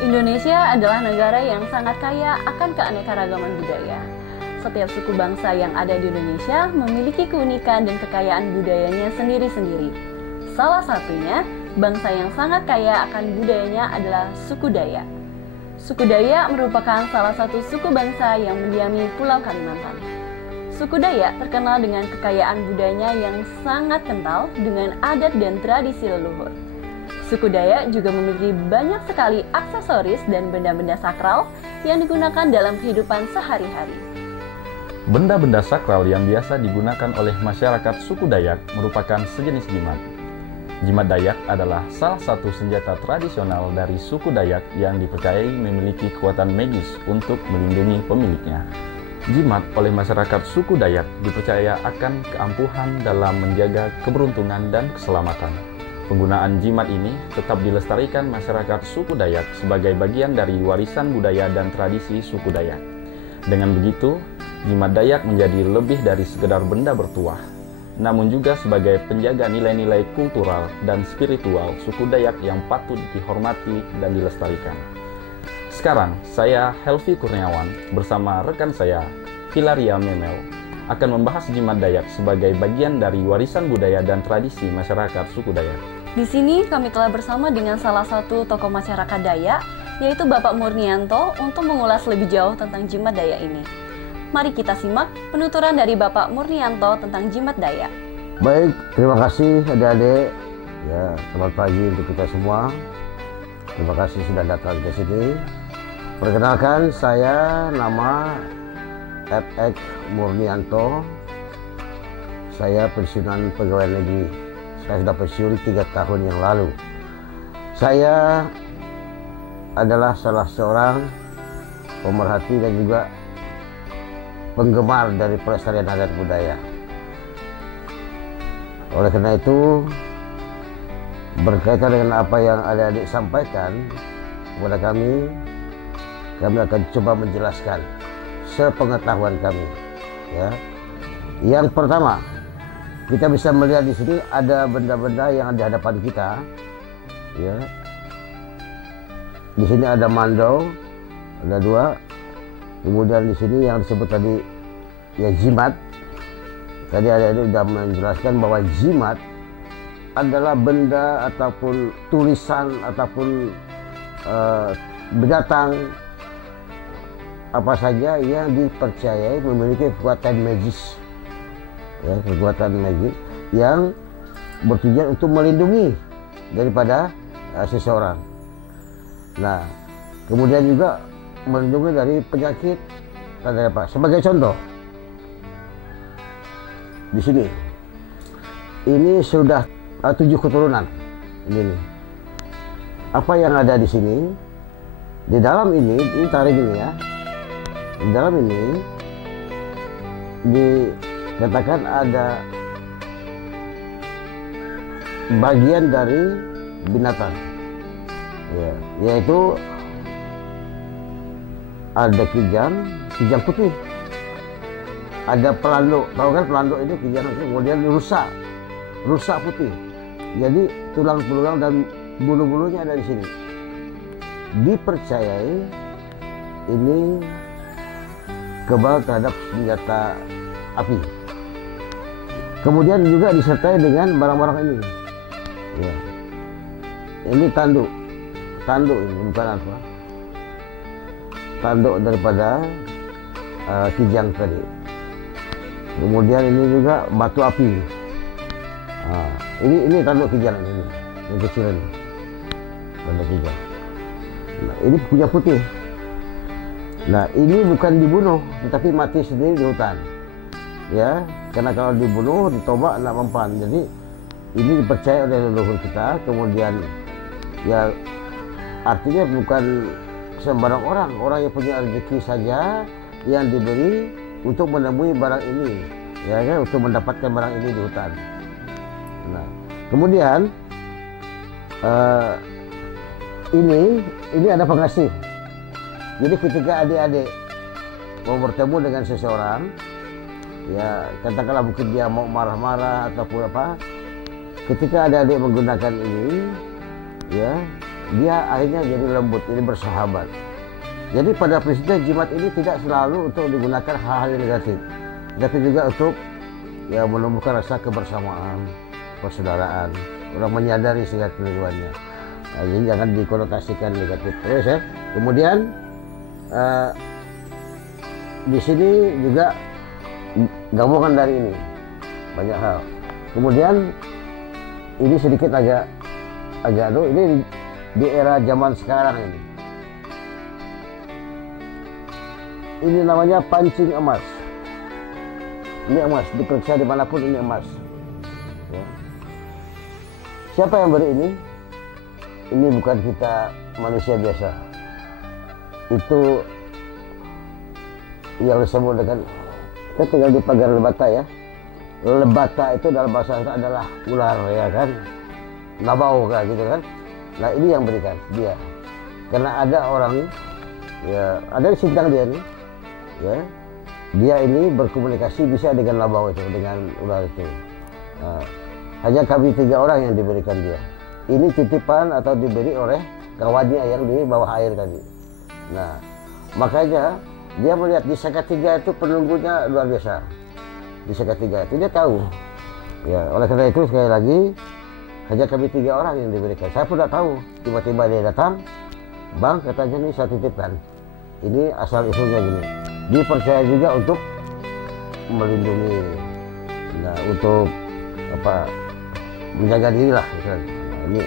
Indonesia adalah negara yang sangat kaya akan keanekaragaman budaya. Setiap suku bangsa yang ada di Indonesia memiliki keunikan dan kekayaan budayanya sendiri-sendiri. Salah satunya, bangsa yang sangat kaya akan budayanya adalah suku Dayak. Suku Dayak merupakan salah satu suku bangsa yang mendiami Pulau Kalimantan. Suku Dayak terkenal dengan kekayaan budayanya yang sangat kental dengan adat dan tradisi leluhur. Suku Dayak juga memiliki banyak sekali aksesoris dan benda-benda sakral yang digunakan dalam kehidupan sehari-hari. Benda-benda sakral yang biasa digunakan oleh masyarakat suku Dayak merupakan sejenis jimat. Jimat Dayak adalah salah satu senjata tradisional dari suku Dayak yang dipercayai memiliki kekuatan magis untuk melindungi pemiliknya. Jimat oleh masyarakat suku Dayak dipercaya akan keampuhan dalam menjaga keberuntungan dan keselamatan. Penggunaan jimat ini tetap dilestarikan masyarakat suku Dayak sebagai bagian dari warisan budaya dan tradisi suku Dayak. Dengan begitu, jimat Dayak menjadi lebih dari sekedar benda bertuah, namun juga sebagai penjaga nilai-nilai kultural dan spiritual suku Dayak yang patut dihormati dan dilestarikan. Sekarang, saya Helvi Kurniawan bersama rekan saya, Hilaria Memel, akan membahas jimat Dayak sebagai bagian dari warisan budaya dan tradisi masyarakat suku Dayak. Di sini kami telah bersama dengan salah satu tokoh masyarakat Dayak, yaitu Bapak Murnianto, untuk mengulas lebih jauh tentang jimat Dayak ini. Mari kita simak penuturan dari Bapak Murnianto tentang jimat Dayak. Baik, terima kasih adik-adik. Ya, selamat pagi untuk kita semua. Terima kasih sudah datang ke sini. Perkenalkan, saya nama FX Murnianto. Saya pensiunan pegawai negeri. Saya sudah pensiun 3 tahun yang lalu. Saya adalah salah seorang pemerhati dan juga penggemar dari pelestarian adat budaya. Oleh karena itu, berkaitan dengan apa yang adik-adik sampaikan kepada kami akan coba menjelaskan sepengetahuan kami. Ya. Yang pertama, kita bisa melihat di sini ada benda-benda yang ada di hadapan kita. Ya. Di sini ada mandau, ada 2. Kemudian di sini yang disebut tadi ya jimat. Tadi adik-adik sudah menjelaskan bahwa jimat adalah benda ataupun tulisan ataupun binatang apa saja yang dipercayai memiliki kekuatan magis. Ya, kekuatan magis yang bertujuan untuk melindungi daripada seseorang. Nah, kemudian juga melindungi dari penyakit dan dari apa? Sebagai contoh, di sini, ini sudah 7 keturunan. Ini. Apa yang ada di sini? Di dalam ini tarik ini ya. Di dalam ini dikatakan ada bagian dari binatang, ya, yaitu ada kijang putih, ada pelanduk, tahu kan pelanduk itu kijang putih, kemudian rusa putih, jadi tulang-tulang dan bulu-bulunya ada di sini. Dipercayai ini kebal terhadap senjata api. Kemudian juga disertai dengan barang-barang ini. Ya. Ini tanduk ini bukan apa? Tanduk daripada kijang tadi. Kemudian ini juga batu api. Nah, ini tanduk kijang ini, yang kecil ini. Tanduk kijang. Nah, ini punya putih. Nah, ini bukan dibunuh, tetapi mati sendiri di hutan. Ya, karena kalau dibunuh, ditobak, tidak mempan. Jadi, ini dipercaya oleh leluhur kita. Kemudian, ya artinya bukan sembarang orang yang punya rezeki saja yang diberi untuk menemui barang ini, ya kan, untuk mendapatkan barang ini di hutan. Nah, kemudian ini ada pengasih. Jadi ketika adik-adik mau bertemu dengan seseorang, ya katakanlah mungkin dia mau marah-marah ataupun apa, ketika adik-adik menggunakan ini, ya dia akhirnya jadi lembut, jadi bersahabat. Jadi pada prinsipnya jimat ini tidak selalu untuk digunakan hal-hal yang negatif, tapi juga untuk ya menumbuhkan rasa kebersamaan, persaudaraan, orang menyadari segala keliruannya. Nah, jadi jangan dikonotasikan negatif terus ya. Kemudian di sini juga gabungan dari ini banyak hal. Kemudian ini sedikit agak ini di era zaman sekarang ini. Ini namanya pancing emas. Ini emas, diperiksa dimanapun ini emas. Ya. Siapa yang beri ini? Ini bukan kita manusia biasa. Itu yang disebut dengan, kita tinggal di pagar lebata ya. Lebata itu dalam bahasa kita adalah ular ya kan, nabau kan gitu kan. Nah ini yang berikan dia, karena ada orang ya, ada di sintang dia nih ya, dia ini berkomunikasi bisa dengan nabau itu, dengan ular itu. Nah, hanya kami 3 orang yang diberikan dia. Ini titipan atau diberi oleh kawannya yang di bawah air tadi. Nah makanya dia melihat di Sekatiga itu penunggunya luar biasa. Di Sekatiga itu dia tahu. Ya, oleh karena itu sekali lagi hanya kami 3 orang yang diberikan. Saya pun tidak tahu. Tiba-tiba dia datang, bang katanya ini saya titipkan. Ini asal usulnya gini. Dipercaya juga untuk melindungi, nah, untuk apa, menjaga diri lah. Nah, ini.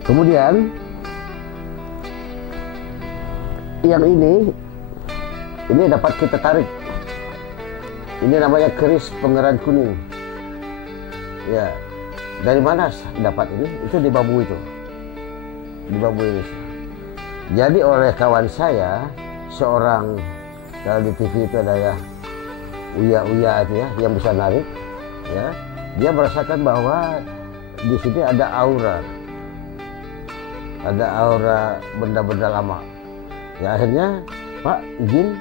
Kemudian yang ini dapat kita tarik. Ini namanya keris pengeran kuning. Ya, dari mana dapat ini? Itu di bambu itu, di bambu ini. Jadi oleh kawan saya, seorang, kalau di TV itu ada ya Uya itu ya, yang bisa narik. Ya, dia merasakan bahwa di sini ada aura benda-benda lama. Ya akhirnya, Pak izin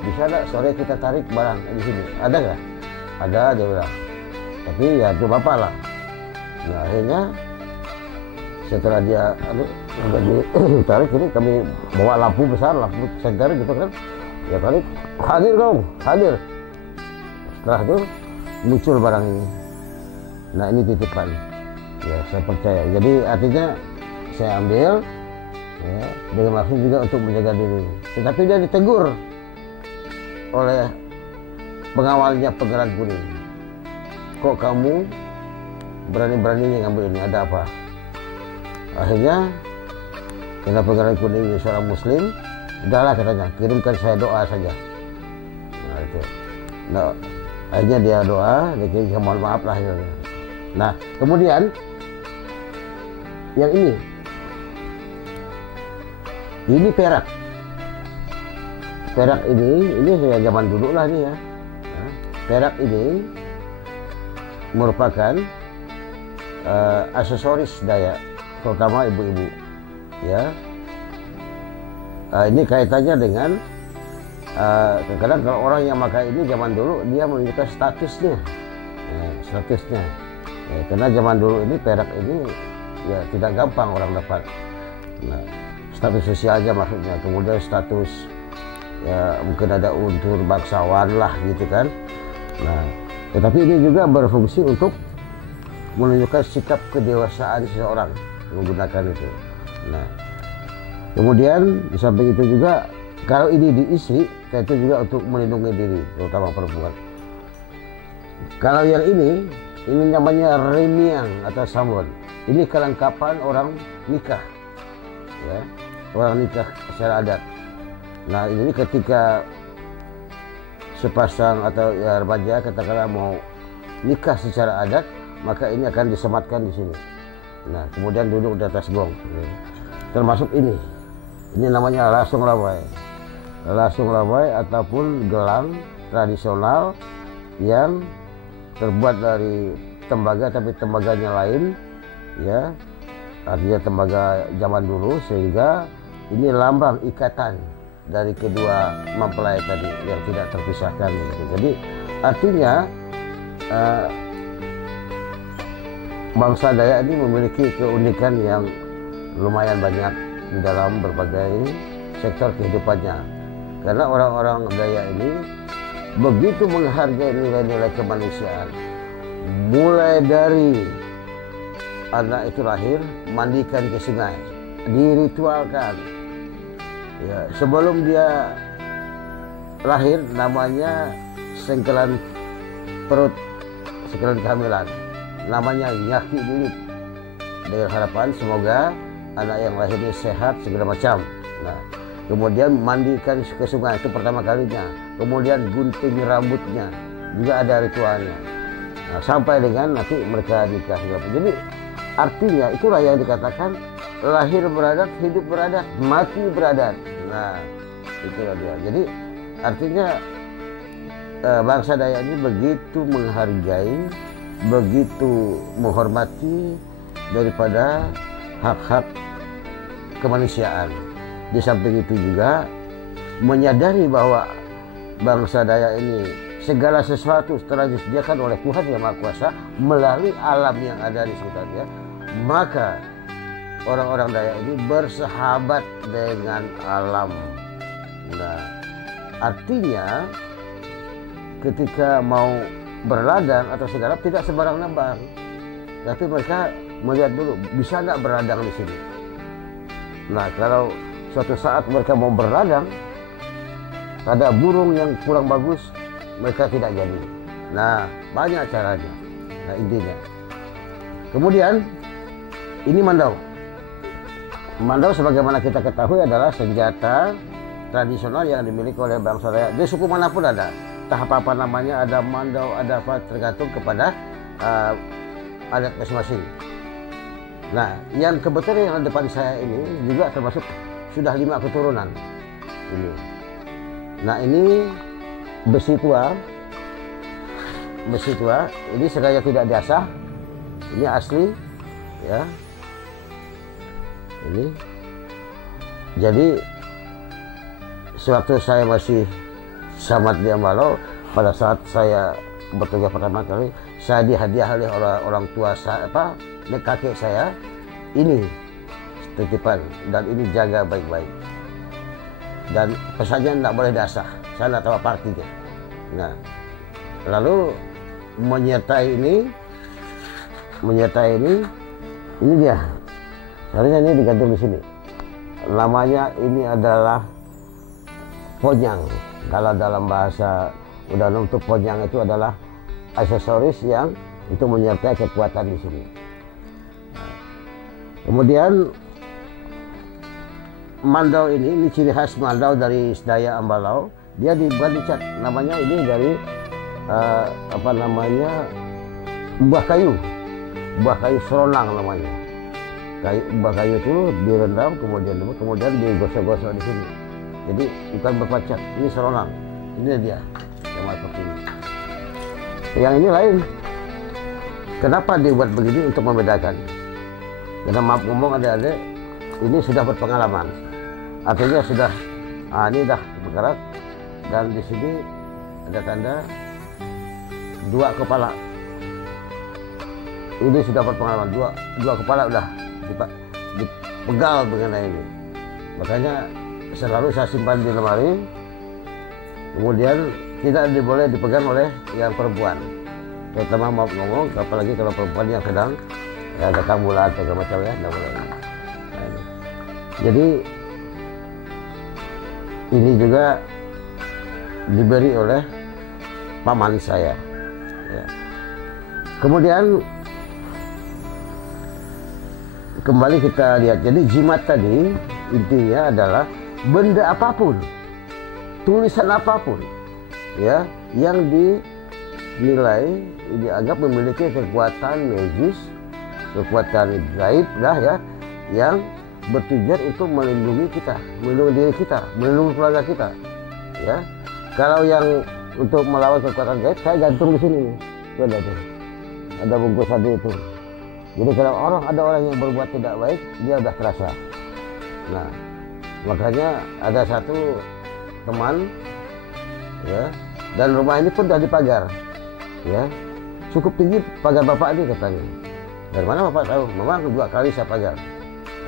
bisa nggak sore kita tarik barang di sini? Ada nggak? Ada, dia bilang. Tapi ya itu bapak lah. Nah akhirnya setelah dia tarik ini, kami bawa lampu besar, lampu senter gitu kan. Ya tarik, hadir dong, hadir. Setelah itu muncul barang ini. Nah ini titipan. Ya saya percaya. Jadi artinya saya ambil. Ya, dengan maksud juga untuk menjaga diri. Tetapi dia ditegur oleh pengawalnya pengeran kuning. Kok kamu berani-beraninya ngambil ini? Ada apa? Akhirnya karena pengeran kuning ini seorang muslim, udahlah katanya, kirimkan saya doa saja. Nah itu. Nah, akhirnya dia doa, dia kirim, mohon maaf lah. Nah kemudian yang ini perak. Perak ini saya zaman dulu lah ini ya. Nah, perak ini merupakan aksesoris Dayak, terutama ibu-ibu. Ya, ini kaitannya dengan kadang-kadang kalau orang yang pakai ini zaman dulu dia menunjukkan statusnya, statusnya. Ya, karena zaman dulu ini perak ini ya tidak gampang orang dapat. Nah, status sosialnya maksudnya, kemudian status ya mungkin ada unsur bangsawan lah gitu kan. Nah tetapi ini juga berfungsi untuk menunjukkan sikap kedewasaan seseorang menggunakan itu. Nah kemudian di samping itu juga kalau ini diisi, itu juga untuk melindungi diri, terutama perempuan. Kalau yang ini namanya remiang atau sambon. Ini kelengkapan orang nikah, ya, orang nikah secara adat. Nah ini ketika sepasang atau ya remaja katakanlah mau nikah secara adat, maka ini akan disematkan di sini. Nah, kemudian duduk di atas gong. Termasuk ini namanya lasung labai. Lasung labai ataupun gelang tradisional yang terbuat dari tembaga, tapi tembaganya lain, ya, artinya tembaga zaman dulu, sehingga ini lambang ikatan dari kedua mempelai tadi yang tidak terpisahkan. Gitu. Jadi artinya bangsa Dayak ini memiliki keunikan yang lumayan banyak di dalam berbagai sektor kehidupannya. Karena orang-orang Dayak ini begitu menghargai nilai-nilai kemanusiaan. Mulai dari anak itu lahir, mandikan ke sungai, diritualkan. Ya, sebelum dia lahir namanya sengkelan perut, sengkelan kehamilan. Namanya nyaki bilik. Dengan harapan semoga anak yang lahirnya sehat segala macam. Nah, kemudian mandikan ke sungai, itu pertama kalinya. Kemudian gunting rambutnya, juga ada ritualnya. Nah, sampai dengan nanti mereka nikah. Jadi artinya itulah yang dikatakan lahir beradat, hidup beradat, mati beradat. Nah, itulah dia. Jadi artinya bangsa Dayak ini begitu menghargai, begitu menghormati daripada hak-hak kemanusiaan. Di samping itu juga menyadari bahwa bangsa Dayak ini segala sesuatu telah disediakan oleh Tuhan Yang Maha Kuasa melalui alam yang ada di sekitarnya. Maka orang-orang Dayak ini bersahabat dengan alam. Nah, artinya ketika mau berladang atau segarap tidak sembarang nambang, tapi mereka melihat dulu bisa nggak berladang di sini. Nah, kalau suatu saat mereka mau berladang, ada burung yang kurang bagus, mereka tidak jadi. Nah, banyak caranya. Nah, intinya. Kemudian ini mandau. Mandau sebagaimana kita ketahui adalah senjata tradisional yang dimiliki oleh bangsa Dayak. Di suku manapun ada. Entah apa namanya, ada mandau, ada apa, tergantung kepada adat masing-masing. Nah, yang kebetulan yang ada depan saya ini juga termasuk sudah 5 keturunan. Ini. Nah, ini besi tua. Besi tua, ini sengaja tidak diasah. Ini asli, ya. Ini. Jadi sewaktu saya masih samat di Ambalau, pada saat saya bertugas pertama kali, saya dihadiah oleh orang tua saya, kakek saya, ini titipan, dan ini jaga baik-baik. Dan pesannya tidak boleh dasar, saya tidak tahu apa artinya. Nah, lalu menyertai ini dia. Seharusnya ini digantung di sini. Namanya ini adalah ponyang. Kalau dalam bahasa Udano itu ponyang itu adalah aksesoris yang untuk menyertai kekuatan di sini. Kemudian mandau ini ciri khas mandau dari Dayak Ambalau. Dia dibuat dicat. Namanya ini dari buah kayu seronang namanya. Buah kayu itu direndam, kemudian digosok-gosok di sini. Jadi bukan berpacat, ini seronang. Ini dia yang seperti ini. Yang ini lain. Kenapa dibuat begini? Untuk membedakan. Karena maaf ngomong adik-adik, ini sudah berpengalaman. Artinya sudah, ini dah bergerak, dan di sini ada tanda 2 kepala. Ini sudah berpengalaman, dua kepala udah dipegal mengenai ini. Makanya selalu saya simpan di lemari, kemudian tidak boleh dipegang oleh yang perempuan. Terutama mau ngomong, apalagi kalau perempuan yang sedang datang bulan atau macam ya, tidak boleh. Nah, ini. Jadi ini juga diberi oleh paman saya. Ya. Kemudian kembali kita lihat, jadi jimat tadi intinya adalah benda apapun, tulisan apapun, ya, yang dinilai dianggap memiliki kekuatan magis kekuatan gaib lah ya, yang bertujuan untuk melindungi kita, melindungi diri kita, melindungi keluarga kita. Ya, kalau yang untuk melawan kekuatan gaib, saya gantung di sini. Tuh ada bungkus tadi itu. Jadi kalau ada orang yang berbuat tidak baik, dia udah terasa. Nah, makanya ada satu teman, ya, dan rumah ini pun sudah dipagar, ya, cukup tinggi pagar bapak ini katanya. Dari mana bapak tahu? Memang 2 kali saya pagar.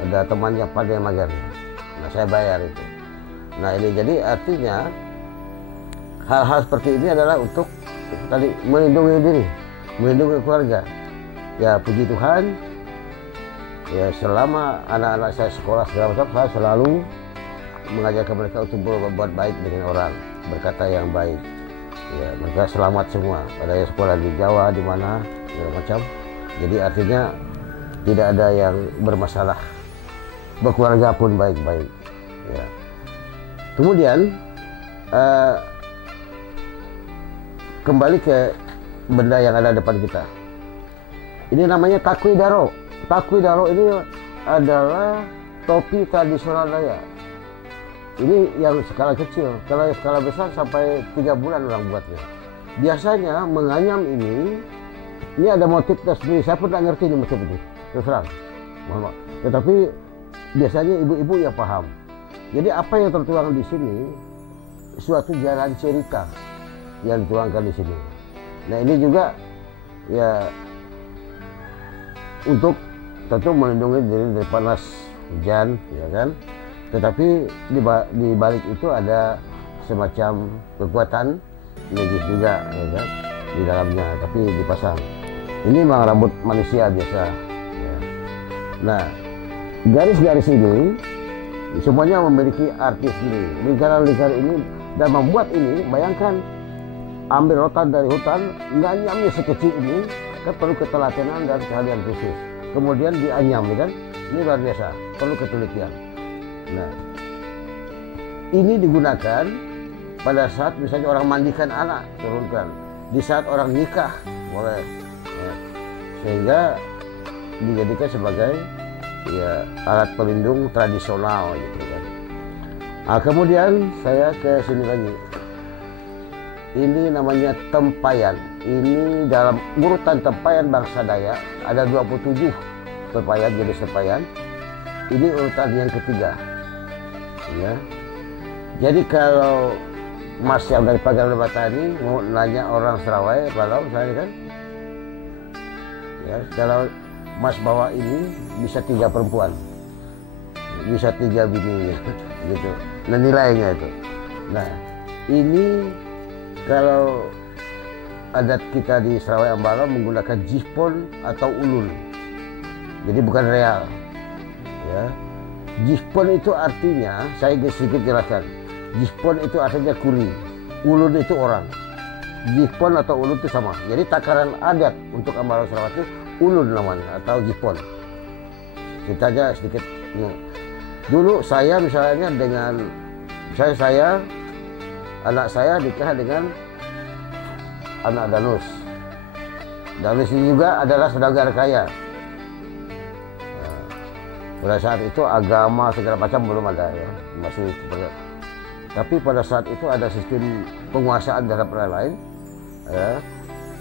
Ada teman yang pandai magarnya. Nah, saya bayar itu. Nah, ini jadi artinya hal-hal seperti ini adalah untuk tadi melindungi diri, melindungi keluarga. Ya, puji Tuhan, ya, selama anak-anak saya sekolah segala macam, saya selalu mengajarkan mereka untuk berbuat baik dengan orang, berkata yang baik. Ya, mereka selamat semua. Ada yang sekolah di Jawa, di mana segala macam. Jadi artinya tidak ada yang bermasalah, berkeluarga pun baik-baik. Ya. Kemudian kembali ke benda yang ada depan kita. Ini namanya takwi daro. Takwi daro ini adalah topi tradisional Dayak. Ini yang skala kecil. Kalau yang skala besar sampai 3 bulan orang buatnya. Biasanya menganyam ini ada motif tersendiri. Saya pun tak ngerti ini motif itu, terus terang. Tetapi biasanya ibu-ibu yang paham. Jadi apa yang tertuang di sini suatu jalan cerita yang dituangkan di sini. Nah, ini juga ya untuk tentu melindungi diri dari panas hujan, ya kan. Tetapi di balik itu ada semacam kekuatan magis juga, ya kan, di dalamnya, tapi dipasang. Ini memang rambut manusia biasa. Ya. Nah, garis-garis ini semuanya memiliki arti sendiri. Lingkaran-lingkaran ini dan membuat ini, bayangkan ambil rotan dari hutan, nganyamnya sekecil ini, kan perlu ketelatenan dan keahlian khusus. Kemudian dianyam, kan? Ini luar biasa, perlu ketelitian. Nah, ini digunakan pada saat misalnya orang mandikan anak, turunkan. Di saat orang nikah, boleh. Ya. Sehingga dijadikan sebagai ya alat pelindung tradisional, gitu kan. Nah, kemudian saya ke sini lagi. Ini namanya tempayan. Ini dalam urutan tempayan bangsa Dayak ada 27 tempayan, jenis tempayan. Ini urutan yang ketiga. Ya. Jadi kalau Mas yang dari Pagar Lebatani mau nanya orang Serawai, kalau misalnya kan, ya, kalau Mas bawa ini bisa 3 perempuan, bisa 3 bini, gitu. Nah, nilainya itu. Nah, ini kalau adat kita di Serawai Ambala menggunakan jipon atau ulun, jadi bukan real. Ya, jipon itu artinya, saya sedikit jelaskan. Jipon itu artinya kuli, ulun itu orang. Jipon atau ulun itu sama. Jadi takaran adat untuk Ambala Sarawak itu ulun namanya atau jipon. Kita aja sedikit. Dulu saya misalnya dengan saya anak saya nikah dengan anak Danus. Danus ini juga adalah saudagar kaya. Nah, pada saat itu agama segala macam belum ada, ya, masih seperti. Tapi pada saat itu ada sistem penguasaan terhadap orang lain, ya,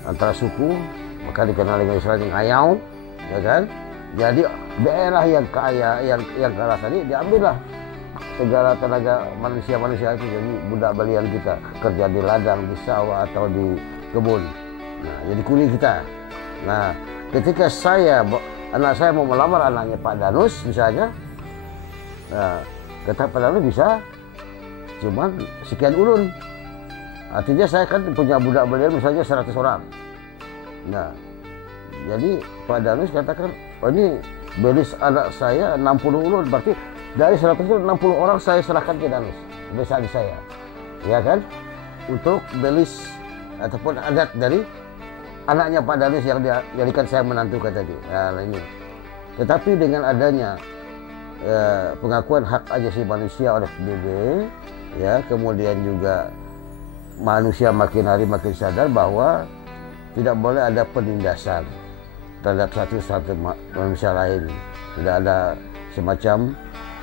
antara suku, maka dikenal dengan istilah ngayau, ya kan. Jadi daerah yang kaya, yang kalah tadi diambillah segala tenaga manusia itu, jadi budak balian kita kerja di ladang, di sawah atau di kebun. Nah, jadi kuli kita. Nah, ketika anak saya mau melamar anaknya Pak Danus misalnya, nah, kata Pak Danus bisa cuman sekian ulun. Artinya saya kan punya budak balian misalnya 100 orang. Nah, jadi Pak Danus katakan, oh ini belis anak saya 60 ulun, berarti dari 100 itu 60 orang saya serahkan ke Danus, kebiasaan saya, ya kan, untuk belis ataupun adat dari anaknya Pak Danus yang dijadikan saya menantu tadi. Nah, ini. Tetapi dengan adanya pengakuan hak asasi manusia oleh PBB, ya, kemudian juga manusia makin hari makin sadar bahwa tidak boleh ada penindasan. terhadap satu manusia lain. Tidak ada semacam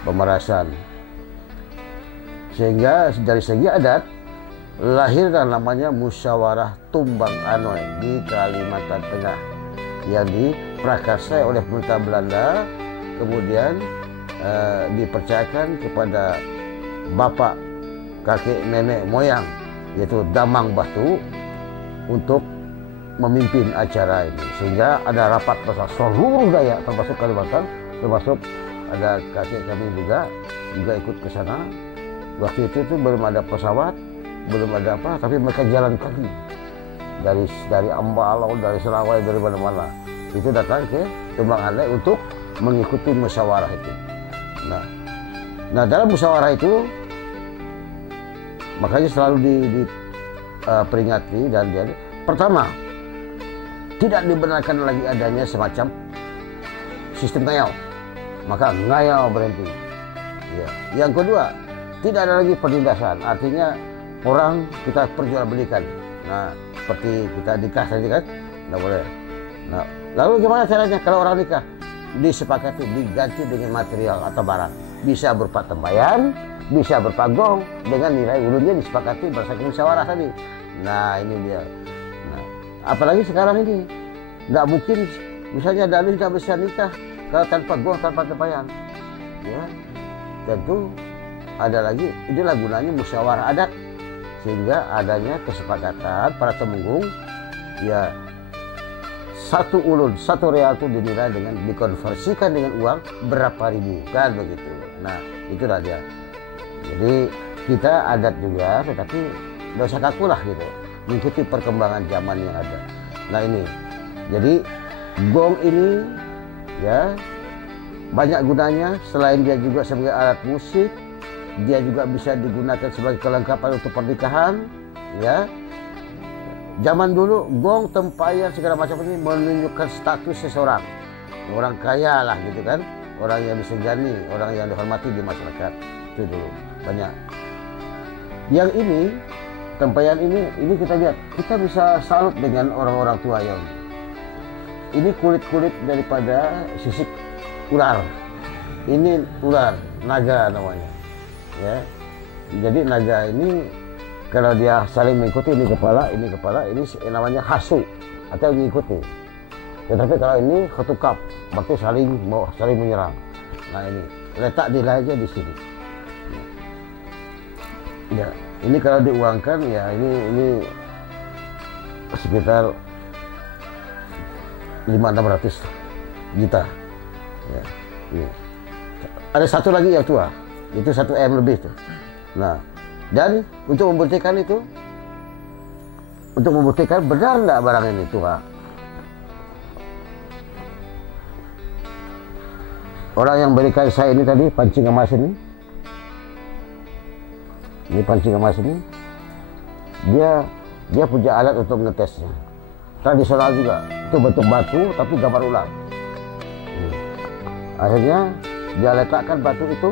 pemerasan. Sehingga dari segi adat lahirlah namanya musyawarah tumbang anoy di Kalimantan Tengah yang diprakarsai oleh pemerintah Belanda, kemudian dipercayakan kepada bapak, kakek, nenek, moyang, yaitu Damang Batu, untuk memimpin acara ini. Sehingga ada rapat bersama seluruh Dayak termasuk Kalimantan, termasuk ada kakek kami juga ikut ke sana. Waktu itu belum ada pesawat, belum ada apa, tapi mereka jalan kaki dari Ambalau, dari Serawai, dari mana-mana. Itu datang ke Tumbang Anoy untuk mengikuti musyawarah itu. Nah dalam musyawarah itu makanya selalu diperingati dan pertama, tidak dibenarkan lagi adanya semacam sistem ngayau, maka ngayau berhenti. Ya. Yang kedua, tidak ada lagi penindasan, artinya orang kita perjualbelikan. Nah, seperti kita nikah tadi kan, tidak boleh. Nah, lalu gimana caranya kalau orang nikah? Disepakati diganti dengan material atau barang, bisa berupa tempayan, bisa berupa gong dengan nilai ulunnya disepakati berdasarkan musyawarah tadi. Nah ini dia. Nah, apalagi sekarang ini nggak mungkin, misalnya Dali tidak bisa nikah kalau tanpa gong, tanpa tempayan. Ya, tentu ada lagi, inilah gunanya musyawarah adat, sehingga adanya kesepakatan para temenggung. Ya, satu ulun, satu real itu dinilai dengan dikonversikan dengan uang berapa ribu, kan begitu. Nah itulah dia. Jadi kita adat juga, tetapi nggak usah kaku lah gitu, mengikuti perkembangan zaman yang ada. Nah ini, jadi gong ini ya banyak gunanya. Selain dia juga sebagai alat musik, dia juga bisa digunakan sebagai kelengkapan untuk pernikahan. Ya, zaman dulu gong, tempayan, segala macam ini menunjukkan status seseorang, orang kaya lah gitu kan, orang yang disegani, orang yang dihormati di masyarakat. Itu dulu banyak. Yang ini, tempayan ini kita lihat, kita bisa salut dengan orang-orang tua yang ini kulit daripada sisik ular. Ini ular, naga namanya. Ya, jadi naga ini kalau dia saling mengikuti, ini kepala, ini namanya hasu atau mengikuti. Tetapi kalau ini ketukap, berarti saling menyerang. Nah ini letak nilainya di sini. Ya, ini kalau diuangkan ya ini sekitar 500-600 juta. Ya, ini. Ada satu lagi yang tua, itu 1 M lebih tuh. Nah, dan untuk membuktikan itu, benar nggak barang ini tua. Orang yang berikan saya ini tadi, pancing emas ini pancing emas ini, dia punya alat untuk ngetesnya. Tradisional juga, itu bentuk batu tapi gambar ular. Akhirnya dia letakkan batu itu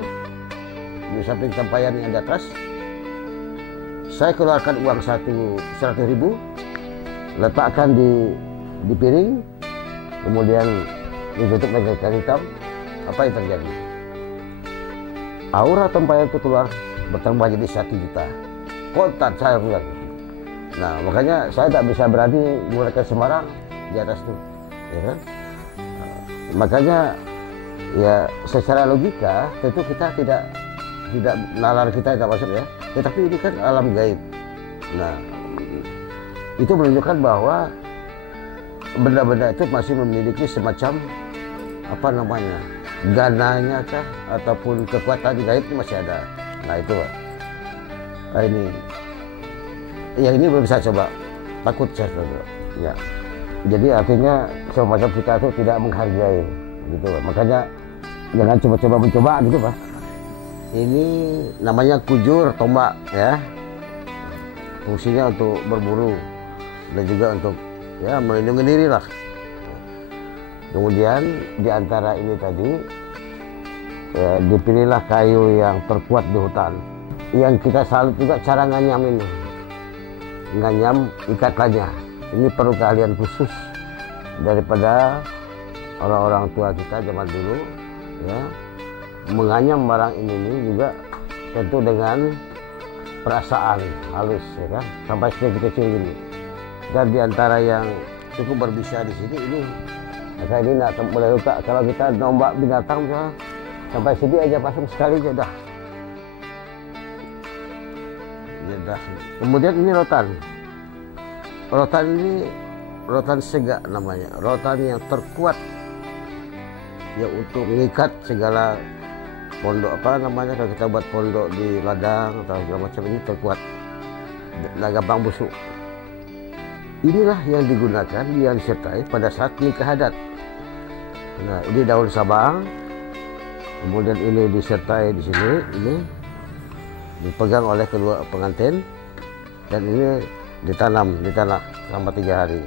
di samping tempayan yang di atas. Saya keluarkan uang 100.000, letakkan di piring, kemudian ditutup dengan kain hitam. Apa yang terjadi? Aura tempayan itu keluar, bertambah jadi 1 juta. Kontan saya bilang. Nah makanya saya tak bisa berani menggunakan sembarang di atas itu, ya kan? Makanya ya secara logika tentu kita tidak nalar kita tidak masuk ya. Tetapi ini kan alam gaib. Nah itu menunjukkan bahwa benda-benda itu masih memiliki semacam apa namanya, gananya kah ataupun kekuatan gaib itu masih ada. Nah itu Pak. Nah, ini belum bisa coba, takut saya coba. Ya. Jadi artinya semacam kita itu tidak menghargai gitu Pak. Makanya jangan coba-coba mencoba gitu Pak. Ini namanya kujur tombak ya. Fungsinya untuk berburu dan juga untuk ya melindungi diri lah. Kemudian di antara ini tadi ya, dipilihlah kayu yang terkuat di hutan. Yang kita salut juga cara nganyam ini. Nganyam ikatannya. Ini perlu keahlian khusus daripada orang-orang tua kita zaman dulu ya menganyam barang ini juga tentu dengan perasaan halus ya kan, sampai kecil gini. Dan diantara yang cukup berbisa di sini ini, maka ini nggak boleh lupa kalau kita nombak binatang misalnya, sampai sini aja pasang sekali aja dah. Ya dah. Kemudian ini rotan. Rotan ini rotan sega namanya, rotan yang terkuat ya untuk mengikat segala pondok apa namanya, kalau kita buat pondok di ladang atau segala macam, ini terkuat, nggak gampang busuk. Inilah yang digunakan, yang disertai pada saat nikah adat. Nah, ini daun sabang, kemudian ini disertai di sini, ini dipegang oleh kedua pengantin, dan ini ditanam di tanah selama 3 hari.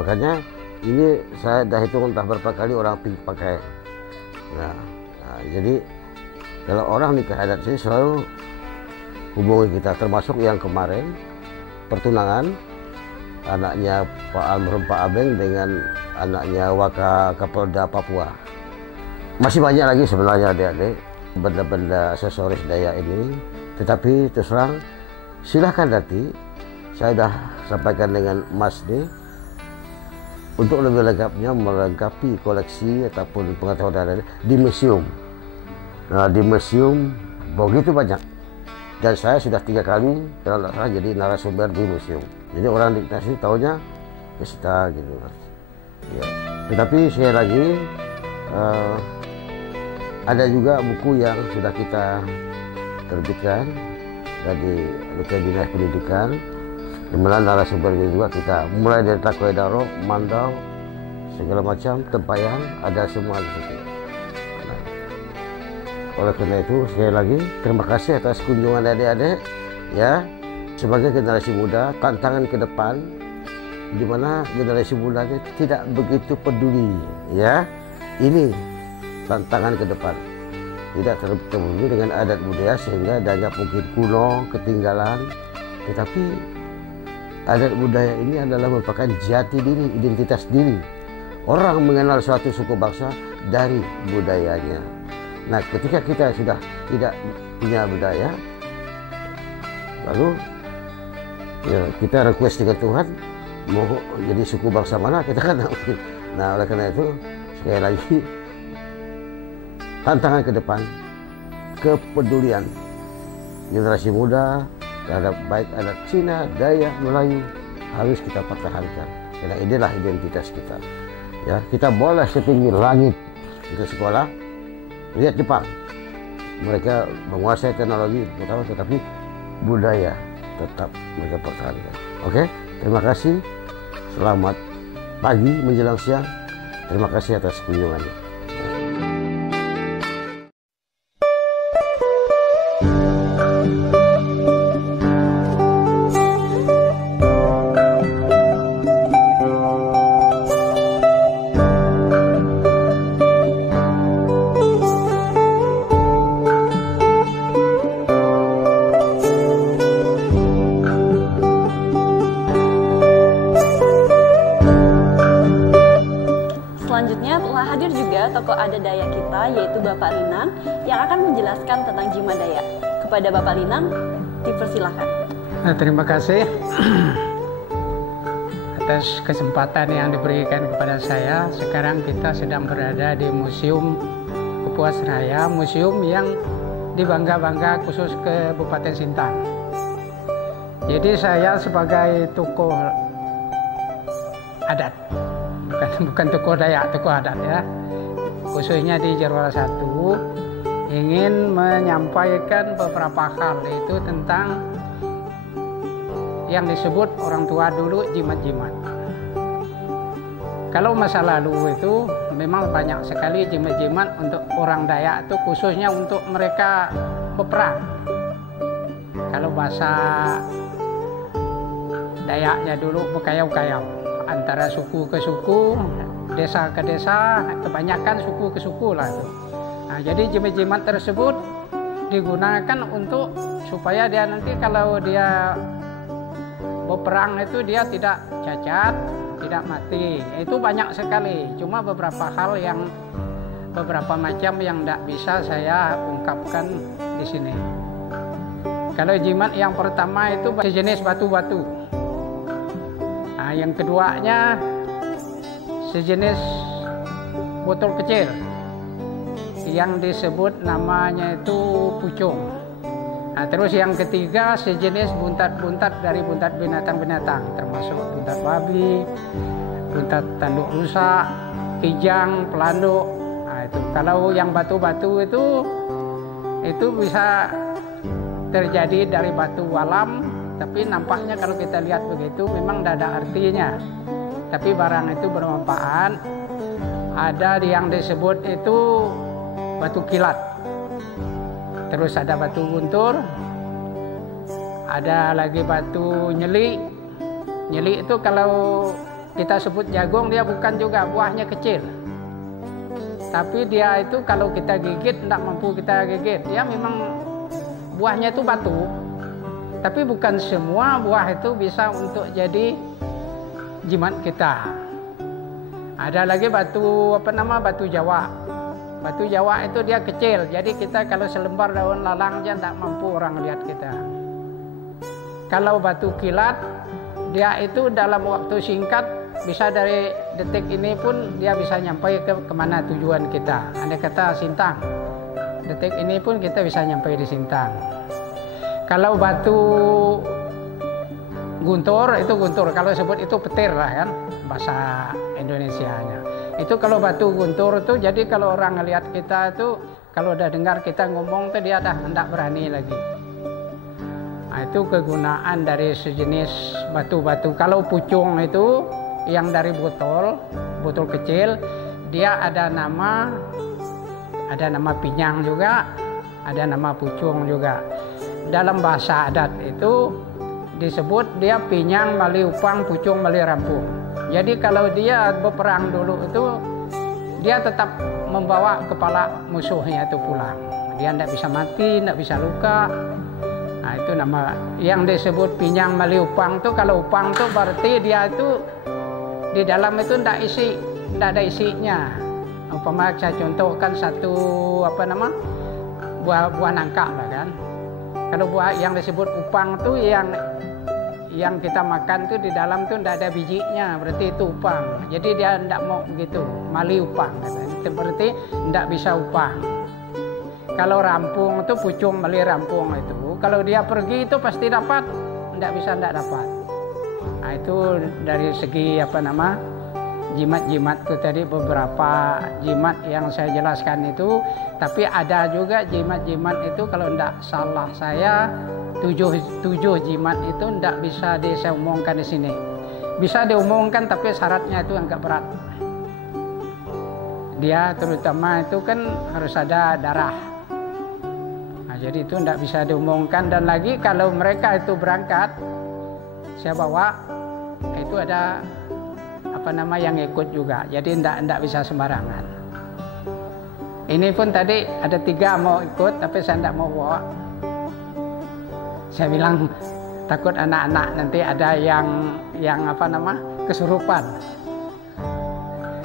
Makanya ini saya dah hitung entah berapa kali orang pakai. Nah, jadi kalau orang nikah adat sini selalu hubungi kita, termasuk yang kemarin pertunangan anaknya Pak almarhum Pak Abeng dengan anaknya Waka Kapolda Papua. Masih banyak lagi sebenarnya adik-adik benda-benda aksesoris Dayak ini, tetapi terus terang silahkan nanti saya sudah sampaikan dengan Mas nih untuk lebih lengkapnya melengkapi koleksi ataupun pengetahuan di museum. Nah, di museum begitu banyak, dan saya sudah 3 kali kalau salah jadi narasumber di museum. Jadi orang di sini taunya pesta gitu. Ya. Tetapi sekali lagi ada juga buku yang sudah kita terbitkan dari Dinas Pendidikan, di mana narasumbernya juga kita mulai dari takwai daro, mandau, segala macam, tempayan, ada semua di situ. Nah, oleh karena itu sekali lagi terima kasih atas kunjungan adik-adik ya. Sebagai generasi muda, tantangan ke depan di mana generasi muda tidak begitu peduli ya. Ini tantangan ke depan, tidak terpeduli dengan adat budaya sehingga dianggap mungkin kuno, ketinggalan. Tetapi adat budaya ini adalah merupakan jati diri, identitas diri. Orang mengenal suatu suku bangsa dari budayanya. Nah, ketika kita sudah tidak punya budaya, lalu ya, kita request dengan Tuhan mau jadi suku bangsa mana, kita kan tidak mungkin. Nah, oleh karena itu sekali lagi tantangan ke depan, kepedulian generasi muda terhadap baik adat Cina, Dayak, Melayu harus kita pertahankan, karena inilah identitas kita. Ya, kita boleh setinggi langit untuk sekolah. Lihat Jepang, mereka menguasai teknologi, tetapi budaya tetap mereka pertahankan. Oke, terima kasih. Selamat pagi menjelang siang. Terima kasih atas kunjungannya. Selanjutnya telah hadir juga tokoh adat Dayak kita, yaitu Bapak Linang, yang akan menjelaskan tentang Jimat Dayak. Kepada Bapak Linang, dipersilahkan. Terima kasih atas kesempatan yang diberikan kepada saya. Sekarang kita sedang berada di Museum Kapuas Raya, museum yang dibangga-bangga khusus ke Kabupaten Sintang. Jadi saya sebagai tokoh adat, bukan tokoh Dayak, tokoh adat ya, khususnya di Jarwala 1, ingin menyampaikan beberapa hal, yaitu tentang yang disebut orang tua dulu jimat-jimat. Kalau masa lalu itu memang banyak sekali jimat-jimat untuk orang Dayak, itu khususnya untuk mereka peperang. Kalau bahasa Dayaknya dulu bekayau-kayau, antara suku ke suku, desa ke desa, kebanyakan suku ke suku lah itu. Nah, jadi jimat-jimat tersebut digunakan untuk supaya dia nanti kalau dia berperang itu dia tidak cacat, tidak mati. Itu banyak sekali. Cuma beberapa hal yang beberapa macam yang tidak bisa saya ungkapkan di sini. Kalau jimat yang pertama itu sejenis batu-batu. Nah, yang keduanya sejenis botol kecil yang disebut namanya itu pucung. Nah, terus yang ketiga sejenis buntat-buntat dari buntat binatang-binatang, termasuk buntat babi, buntat tanduk rusa, kijang, pelanduk. Nah, itu kalau yang batu-batu itu bisa terjadi dari batu alam, tapi nampaknya kalau kita lihat begitu memang tidak ada artinya. Tapi barang itu bermanfaat. Ada yang disebut itu batu kilat. Terus ada batu guntur, ada lagi batu nyeli. Nyeli itu kalau kita sebut jagung, dia bukan juga, buahnya kecil. Tapi dia itu kalau kita gigit, tidak mampu kita gigit. Dia memang buahnya itu batu. Tapi bukan semua buah itu bisa untuk jadi jimat kita. Ada lagi batu batu Jawa. Batu Jawa itu dia kecil, jadi kita kalau selembar daun lalang aja tidak mampu orang lihat kita. Kalau batu kilat, dia itu dalam waktu singkat, bisa dari detik ini pun dia bisa nyampai ke kemana tujuan kita. Andai kata Sintang, detik ini pun kita bisa nyampai di Sintang. Kalau batu guntur, itu guntur. Kalau sebut itu petir lah kan, bahasa Indonesianya. Itu kalau batu guntur tuh, jadi kalau orang ngelihat kita tuh, kalau udah dengar kita ngomong tuh dia dah hendak berani lagi. Nah, itu kegunaan dari sejenis batu-batu. Kalau pucung itu yang dari botol kecil, dia ada nama pinyang juga, ada nama pucung juga. Dalam bahasa adat itu disebut dia pinyang mali upang, pucung mali rampung. Jadi kalau dia berperang dulu itu, dia tetap membawa kepala musuhnya itu pulang. Dia tidak bisa mati, tidak bisa luka. Nah, itu nama yang disebut pinyang mali upang tuh. Kalau upang tuh berarti dia itu di dalam itu tidak ada isinya. Umpama saya contohkan satu buah nangka lah kan. Kalau buah yang disebut upang tuh yang kita makan tuh di dalam tuh tidak ada bijinya, berarti itu upang. Jadi dia tidak mau begitu, mali upang. Itu berarti tidak bisa upang. Kalau rampung itu pucung mali rampung itu. Kalau dia pergi itu pasti dapat, tidak bisa tidak dapat. Nah, itu dari segi jimat-jimat itu tadi beberapa jimat yang saya jelaskan itu. Tapi ada juga jimat-jimat itu kalau tidak salah saya tujuh jimat itu tidak bisa saya omongkan di sini. Bisa diumumkan tapi syaratnya itu agak berat. Dia terutama itu kan harus ada darah. Nah, jadi itu tidak bisa diumumkan. Dan lagi kalau mereka itu berangkat, saya bawa itu ada yang ikut juga. Jadi tidak bisa sembarangan. Ini pun tadi ada 3 mau ikut, tapi saya tidak mau bawa. Saya bilang takut anak-anak nanti ada yang kesurupan.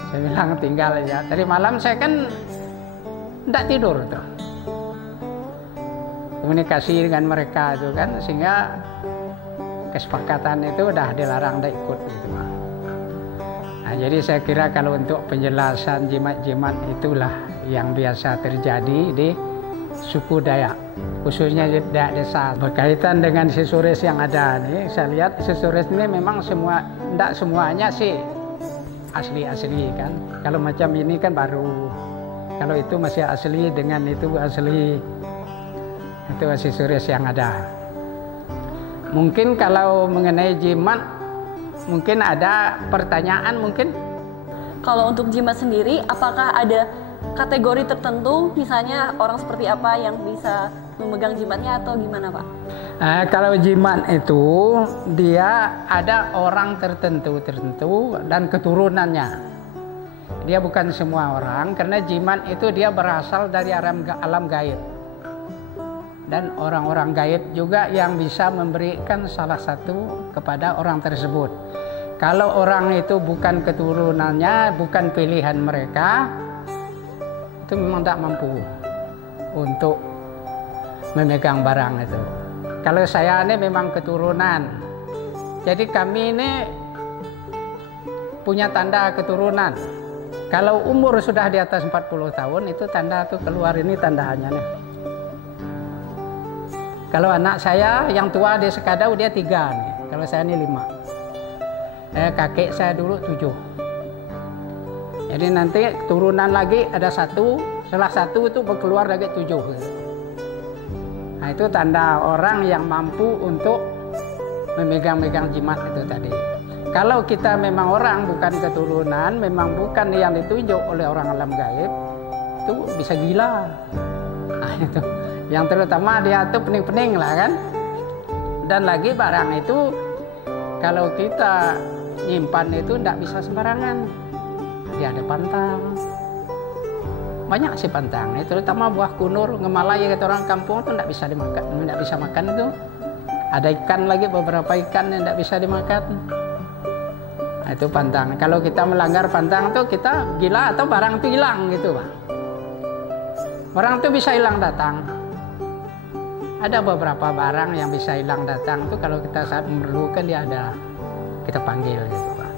Saya bilang tinggal aja. Tadi malam saya kan tidak tidur tuh. Komunikasi dengan mereka itu kan, sehingga kesepakatan itu udah dilarang tidak ikut gitu. Nah, jadi saya kira kalau untuk penjelasan jimat-jimat itulah yang biasa terjadi di suku Dayak, khususnya Dayak Desa. Berkaitan dengan sisuris yang ada nih, saya lihat sisuris ini memang tidak semuanya sih asli kan. Kalau macam ini kan baru, kalau itu masih asli, dengan itu asli, itu sisuris yang ada. Mungkin kalau mengenai jimat, mungkin ada pertanyaan mungkin. Kalau untuk jimat sendiri, apakah ada kategori tertentu, misalnya orang seperti apa yang bisa memegang jimatnya atau gimana Pak? Kalau jimat itu dia ada orang tertentu dan keturunannya. Dia bukan semua orang, karena jimat itu dia berasal dari alam gaib. Dan orang-orang gaib juga yang bisa memberikan salah satu kepada orang tersebut. Kalau orang itu bukan keturunannya, bukan pilihan mereka, itu memang tidak mampu untuk memegang barang itu. Kalau saya ini memang keturunan, jadi kami ini punya tanda keturunan. Kalau umur sudah di atas 40 tahun, itu tanda tuh keluar, ini tandanya nih. Kalau anak saya yang tua di Sekadau dia 3 nih, kalau saya ini 5. Kakek saya dulu 7. Jadi nanti turunan lagi ada 1, salah 1 itu keluar lagi 7. Nah itu tanda orang yang mampu untuk memegang-megang jimat itu tadi. Kalau kita memang orang bukan keturunan, memang bukan yang ditunjuk oleh orang alam gaib, itu bisa gila. Nah itu, yang terutama dia tuh pening-pening lah kan. Dan lagi barang itu kalau kita nyimpan itu tidak bisa sembarangan. Dia ada pantang. Banyak sih pantang, terutama buah kunur, ngemalai kata orang kampung itu tidak bisa dimakan, tidak bisa makan itu. Ada ikan lagi, beberapa ikan yang tidak bisa dimakan. Nah, itu pantang. Kalau kita melanggar pantang itu kita gila atau barang itu hilang gitu, Pak. Barang itu bisa hilang datang. Ada beberapa barang yang bisa hilang datang itu kalau kita saat memerlukan dia ada, kita panggil gitu, Pak.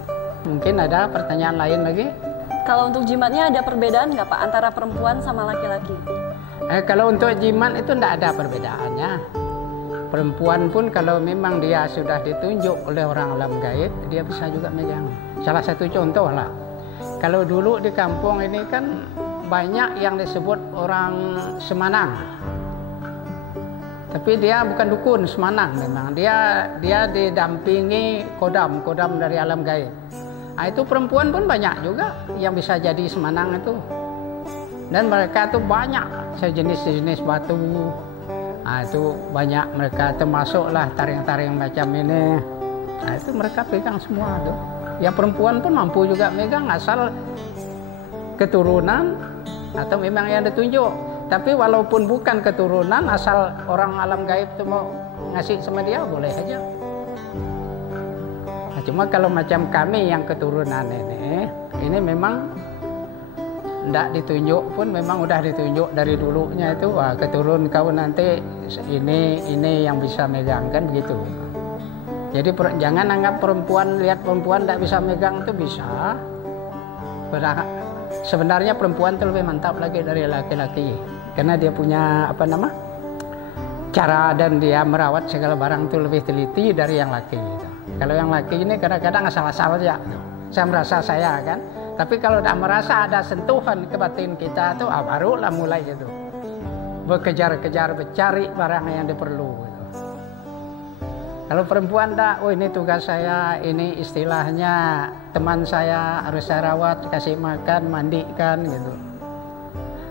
Mungkin ada pertanyaan lain lagi? Kalau untuk jimatnya ada perbedaan nggak Pak antara perempuan sama laki-laki? Kalau untuk jimat itu tidak ada perbedaannya. Perempuan pun kalau memang dia sudah ditunjuk oleh orang alam gaib, dia bisa juga megang. Salah satu contoh lah, kalau dulu di kampung ini kan banyak yang disebut orang Semanang. Tapi dia bukan dukun Semanang memang. Dia didampingi kodam dari alam gaib. Nah, itu perempuan pun banyak juga yang bisa jadi Semanang itu. Dan mereka tuh banyak sejenis batu. Nah, itu banyak mereka termasuklah taring-taring macam ini. Nah, itu mereka pegang semua tuh. Ya perempuan pun mampu juga megang asal keturunan atau memang yang ditunjuk. Tapi walaupun bukan keturunan, asal orang alam gaib itu mau ngasih sama dia boleh aja. Nah, cuma kalau macam kami yang keturunan ini memang tidak ditunjuk pun, memang udah ditunjuk dari dulunya itu, wah keturun kau nanti ini yang bisa megang kan begitu. Jadi jangan anggap perempuan, lihat perempuan tidak bisa megang, itu bisa. Sebenarnya perempuan itu lebih mantap lagi dari laki-laki karena dia punya cara dan dia merawat segala barang itu lebih teliti dari yang laki gitu. Kalau yang laki ini kadang-kadang asal-asal aja gitu. Saya merasa saya kan, tapi kalau tidak merasa ada sentuhan ke batin kita tuh barulah mulai gitu berkejar-kejar mencari barang yang diperlu gitu. Kalau perempuan tak, oh ini tugas saya, ini istilahnya teman saya harus saya rawat, kasih makan, mandikan gitu.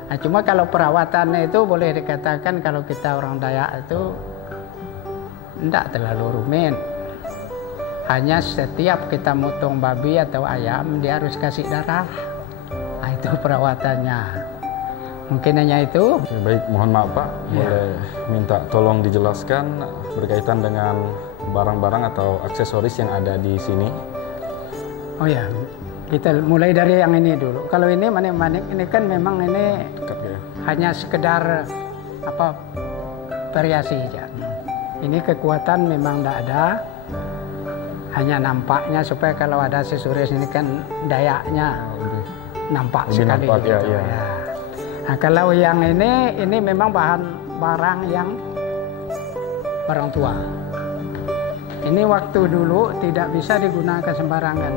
Nah, cuma kalau perawatannya itu boleh dikatakan kalau kita orang Dayak itu tidak terlalu rumit. Hanya setiap kita motong babi atau ayam dia harus kasih darah. Nah, itu perawatannya. Mungkin hanya itu. Oke, baik, mohon maaf Pak, boleh minta tolong dijelaskan berkaitan dengan barang-barang atau aksesoris yang ada di sini. Oh ya, kita mulai dari yang ini dulu. Kalau ini manik-manik ini kan memang ini Dekat, ya. hanya sekedar variasi aja. Ini kekuatan memang tidak ada. Hanya nampaknya supaya kalau ada aksesoris ini kan dayaknya nampak lebih sekali nampak, gitu. ya. Nah, kalau yang ini memang barang yang barang tua. Ini waktu dulu tidak bisa digunakan sembarangan.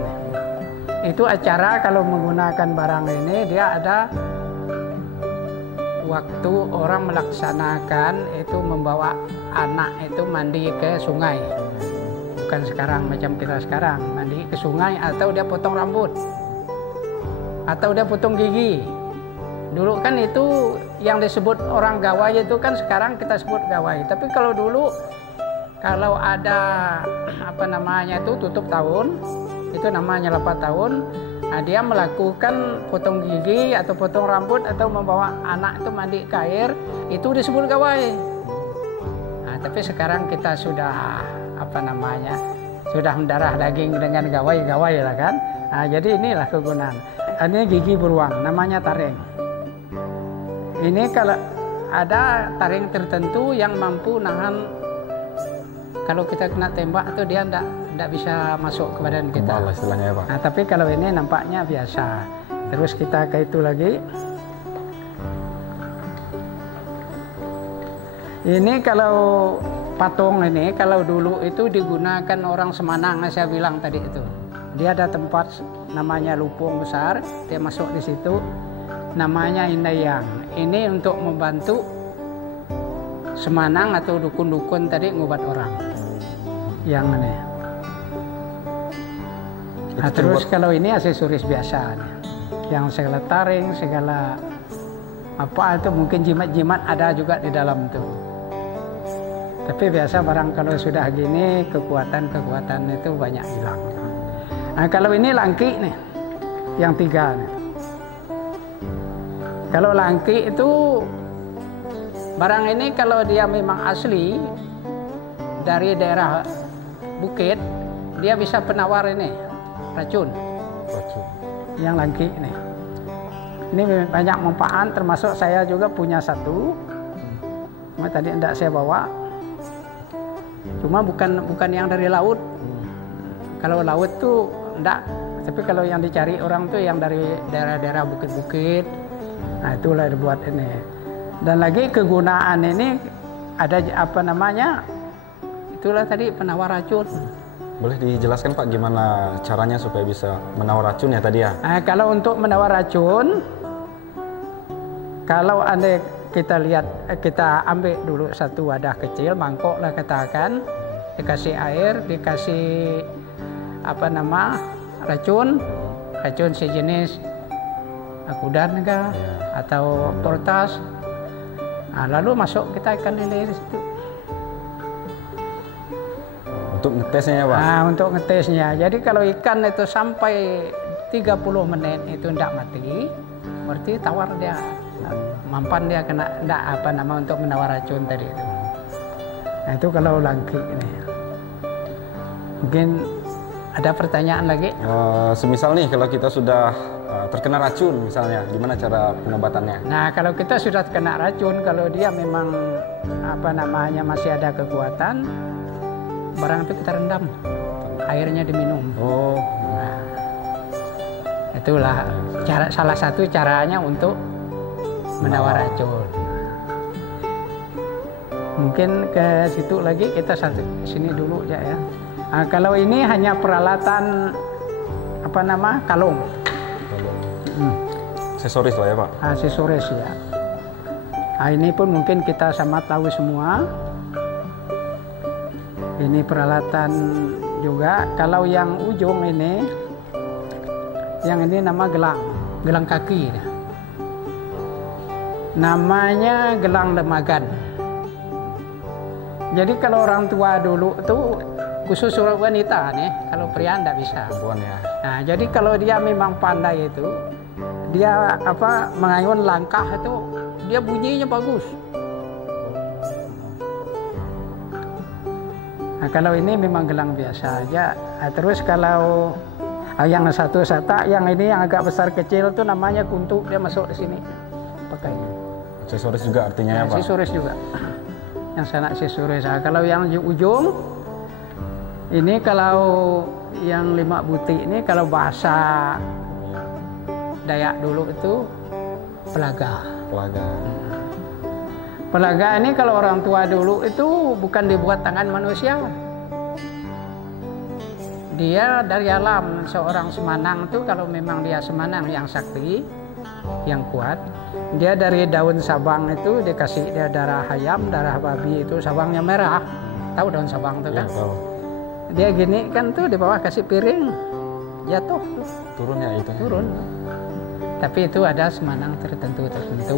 Itu acara kalau menggunakan barang ini dia ada waktu orang melaksanakan itu membawa anak itu mandi ke sungai. Bukan sekarang macam kita sekarang mandi ke sungai atau dia potong rambut atau dia potong gigi. Dulu kan itu yang disebut orang gawai itu kan sekarang kita sebut gawai. Tapi kalau dulu kalau ada itu tutup tahun, itu namanya 8 tahun. Nah, dia melakukan potong gigi atau potong rambut atau membawa anak itu mandi ke air, itu disebut gawai. Nah, tapi sekarang kita sudah sudah mendarah daging dengan gawai-gawai lah kan. Nah, jadi inilah kegunaan. Ini gigi beruang, namanya taring. Ini kalau ada taring tertentu yang mampu nahan, kalau kita kena tembak itu dia tidak bisa masuk ke badan kita. Kebal istilahnya ya Pak. Nah, tapi kalau ini nampaknya biasa. Terus kita ke itu lagi. Ini kalau patung ini, kalau dulu itu digunakan orang Semanang, saya bilang tadi itu. Dia ada tempat namanya lupung besar, dia masuk di situ, namanya Indayang. Ini untuk membantu Semanang atau dukun-dukun tadi ngobat orang. Yang ini. Nah, terus kalau ini aksesoris biasa, yang segala taring, segala apa itu mungkin jimat-jimat ada juga di dalam itu. Tapi biasa barang kalau sudah gini kekuatan itu banyak hilang. Nah, kalau ini langki nih, yang 3 nih. Kalau langki itu barang ini kalau dia memang asli dari daerah bukit, dia bisa penawar ini racun. Yang langki ini. Ini banyak manfaat, termasuk saya juga punya satu. Cuma tadi tidak saya bawa. Cuma bukan yang dari laut. Kalau laut tuh enggak, tapi kalau yang dicari orang tuh yang dari daerah-daerah bukit-bukit. Nah, itulah dibuat ini. Dan lagi kegunaan ini ada apa namanya? Itulah tadi penawar racun. Boleh dijelaskan Pak gimana caranya supaya bisa menawar racun ya tadi ya? Nah, kalau untuk menawar racun, kalau anda kita lihat, kita ambil dulu satu wadah kecil, mangkok lah katakan, dikasih air, dikasih racun sejenis akudan atau portas. Nah, lalu masuk kita ikan lele di situ. Untuk ngetesnya ya Pak? Nah, untuk ngetesnya. Jadi kalau ikan itu sampai 30 menit itu tidak mati, berarti tawar dia. Mampan dia kena untuk menawar racun tadi itu. Nah, itu kalau langki ini. Mungkin ada pertanyaan lagi? Semisal nih kalau kita sudah terkena racun misalnya, gimana cara pengobatannya? Nah, kalau kita sudah terkena racun, kalau dia memang masih ada kekuatan, barang itu kita rendam, airnya diminum. Oh. Nah, itulah salah satu caranya untuk menawar racun. Mungkin ke situ lagi, kita sini dulu ya. Nah, kalau ini hanya peralatan kalung. Aksesoris lah ya Pak? Aksesoris ya. Nah, ini pun mungkin kita sama tahu semua. Ini peralatan juga. Kalau yang ujung ini, yang ini nama gelang kaki. Namanya gelang demagan. Jadi kalau orang tua dulu tuh khusus wanita nih, kalau pria enggak bisa. Ya. Nah, jadi kalau dia memang pandai itu, dia mengayun langkah itu, dia bunyinya bagus. Nah, kalau ini memang gelang biasa aja. Nah, terus kalau yang satu satak, yang ini yang agak besar kecil tuh namanya kuntuk, dia masuk di sini pakainya. Aksesoris juga artinya ya Pak? Aksesoris juga. Yang sana aksesoris. Nah, kalau yang di ujung ini, kalau yang 5 butik ini, kalau bahasa Dayak dulu itu pelaga. Pelaga ini kalau orang tua dulu itu bukan dibuat tangan manusia. Dia dari alam. Seorang Semanang itu kalau memang dia Semanang yang sakti, yang kuat, dia dari daun sabang itu dikasih dia darah ayam, darah babi itu, sabangnya merah. Tahu daun sabang itu kan? Ya, tahu. Dia gini kan tuh di bawah kasih piring, jatuh. Turun ya itu? Turun. Tapi itu ada Semanang tertentu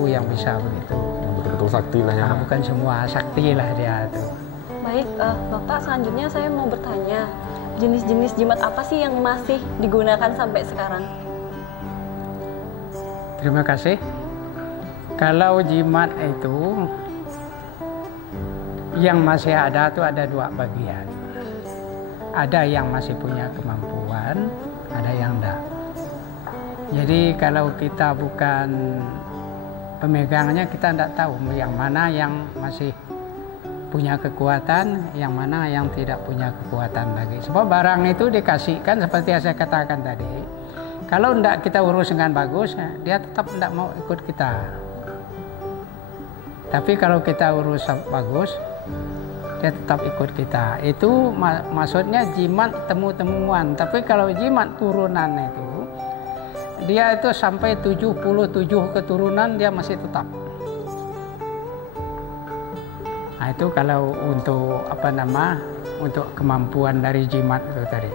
yang bisa begitu. Betul-betul sakti lah ya. Nah, bukan semua sakti lah dia itu. Baik, Bapak, selanjutnya saya mau bertanya, jenis-jenis jimat apa sih yang masih digunakan sampai sekarang? Terima kasih. Kalau jimat itu yang masih ada tuh ada 2 bagian. ada yang masih punya kemampuan, ada yang enggak. Jadi kalau kita bukan pemegangnya, kita enggak tahu yang mana yang masih punya kekuatan, yang mana yang tidak punya kekuatan lagi. Sebab barang itu dikasihkan seperti yang saya katakan tadi. Kalau enggak kita urus dengan bagus, dia tetap enggak mau ikut kita. Tapi kalau kita urus bagus, dia tetap ikut kita. Itu maksudnya jimat temu-temuan. Tapi kalau jimat turunan itu, dia itu sampai 77 keturunan dia masih tetap. Nah, itu kalau untuk untuk kemampuan dari jimat itu tadi.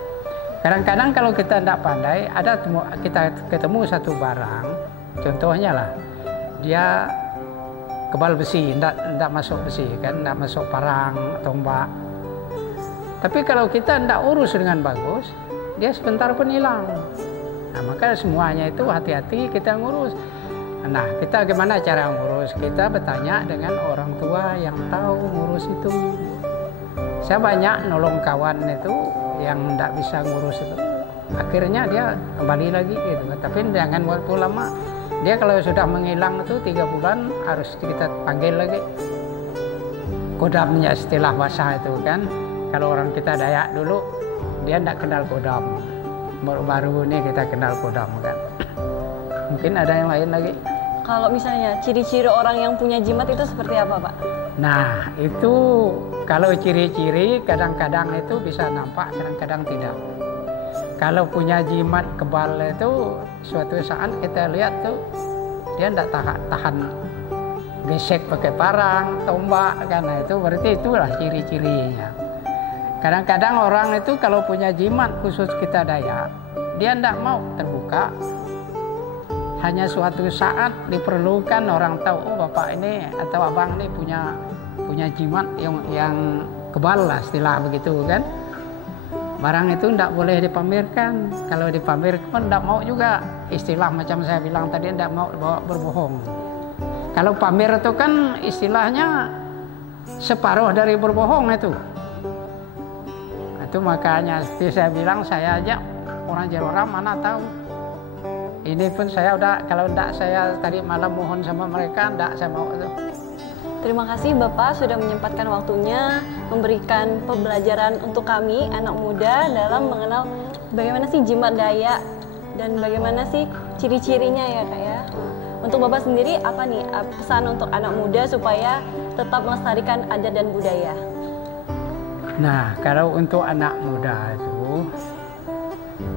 Kadang-kadang kalau kita tidak pandai, kita ketemu satu barang, contohnya lah, dia kebal besi, tidak masuk besi kan, tidak masuk parang, tombak. Tapi kalau kita tidak urus dengan bagus, dia sebentar pun hilang. Nah, maka semuanya itu hati-hati kita ngurus. Nah, kita gimana cara ngurus? Kita bertanya dengan orang tua yang tahu ngurus itu. Saya banyak nolong kawan itu yang tidak bisa ngurus itu. Akhirnya dia kembali lagi gitu. Tapi jangan waktu lama. Dia kalau sudah menghilang itu 3 bulan harus kita panggil lagi. Kodamnya istilah bahasa itu kan. Kalau orang kita Dayak dulu, dia tidak kenal kodam. Baru-baru ini kita kenal kodam kan. Mungkin ada yang lain lagi. Kalau misalnya ciri-ciri orang yang punya jimat itu seperti apa, Pak? Nah, itu kalau ciri-ciri kadang-kadang itu bisa nampak, kadang-kadang tidak. Kalau punya jimat kebal itu suatu saat kita lihat tuh dia tidak tahan gesek pakai parang, tombak kan. Nah, itu berarti itulah ciri-cirinya. Kadang-kadang orang itu kalau punya jimat khusus kita Dayak, dia tidak mau terbuka. Hanya suatu saat diperlukan orang tahu, oh bapak ini atau abang ini punya jimat yang kebal lah, istilah begitu kan. Barang itu tidak boleh dipamerkan. Kalau dipamerkan tidak mau juga. Istilah macam saya bilang tadi, tidak mau bawa berbohong. Kalau pamer itu kan istilahnya separuh dari berbohong itu. Itu makanya seperti saya bilang, saya aja orang Jeroram mana tahu. Ini pun saya udah, kalau enggak saya tadi malam mohon sama mereka, enggak saya mau itu. Terima kasih Bapak sudah menyempatkan waktunya memberikan pembelajaran untuk kami anak muda dalam mengenal bagaimana sih jimat Dayak dan bagaimana sih ciri-cirinya ya Kak ya. Untuk Bapak sendiri apa nih pesan untuk anak muda supaya tetap melestarikan adat dan budaya? Nah, kalau untuk anak muda itu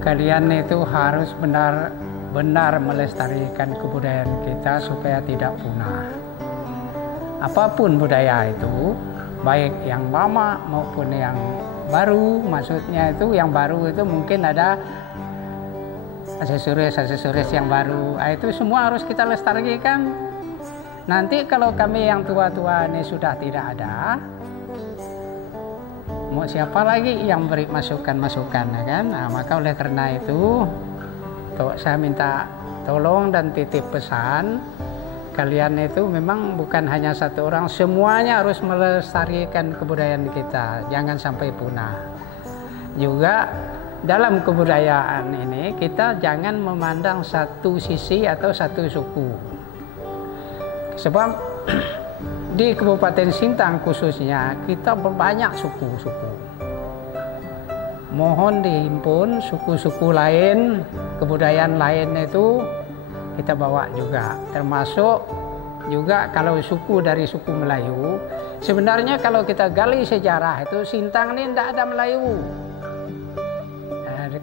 kalian itu harus benar melestarikan kebudayaan kita supaya tidak punah. Apapun budaya itu, baik yang lama maupun yang baru, maksudnya itu yang baru itu mungkin ada aksesoris yang baru, itu semua harus kita lestarikan. Nanti kalau kami yang tua-tua ini sudah tidak ada, mau siapa lagi yang beri masukan-masukan ya kan? Nah, maka oleh karena itu saya minta tolong dan titip pesan, kalian itu memang bukan hanya satu orang, semuanya harus melestarikan kebudayaan kita, jangan sampai punah. Juga dalam kebudayaan ini kita jangan memandang satu sisi atau satu suku. Sebab di Kabupaten Sintang khususnya kita berbanyak suku-suku. Mohon dihimpun suku-suku lain, kebudayaan lain itu kita bawa juga. Termasuk juga kalau suku dari suku Melayu. Sebenarnya kalau kita gali sejarah itu Sintang ini tidak ada Melayu.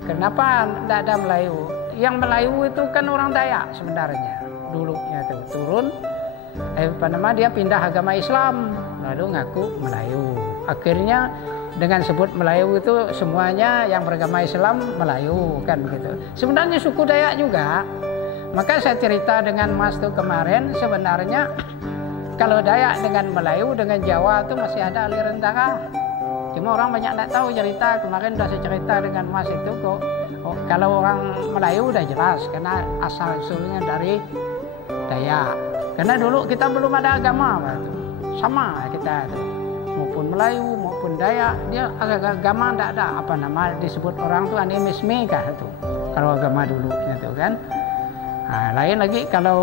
Kenapa tidak ada Melayu? Yang Melayu itu kan orang Dayak sebenarnya. Dulunya itu turun, dia pindah agama Islam, lalu ngaku Melayu. Akhirnya dengan sebut Melayu itu semuanya yang beragama Islam Melayu kan begitu. Sebenarnya suku Dayak juga. Maka saya cerita dengan Mas tuh kemarin, sebenarnya kalau Dayak dengan Melayu dengan Jawa itu masih ada aliran darah. Cuma orang banyak tidak tahu cerita. Kemarin sudah saya cerita dengan Mas itu kok. Kalau orang Melayu udah jelas karena asal usulnya dari Dayak. Karena dulu kita belum ada agama, sama kita itu. maupun Melayu maupun Dayak, dia agama tidak ada apa nama disebut orang tuh animisme kah itu kalau agama dulu gitu kan. Nah, lain lagi kalau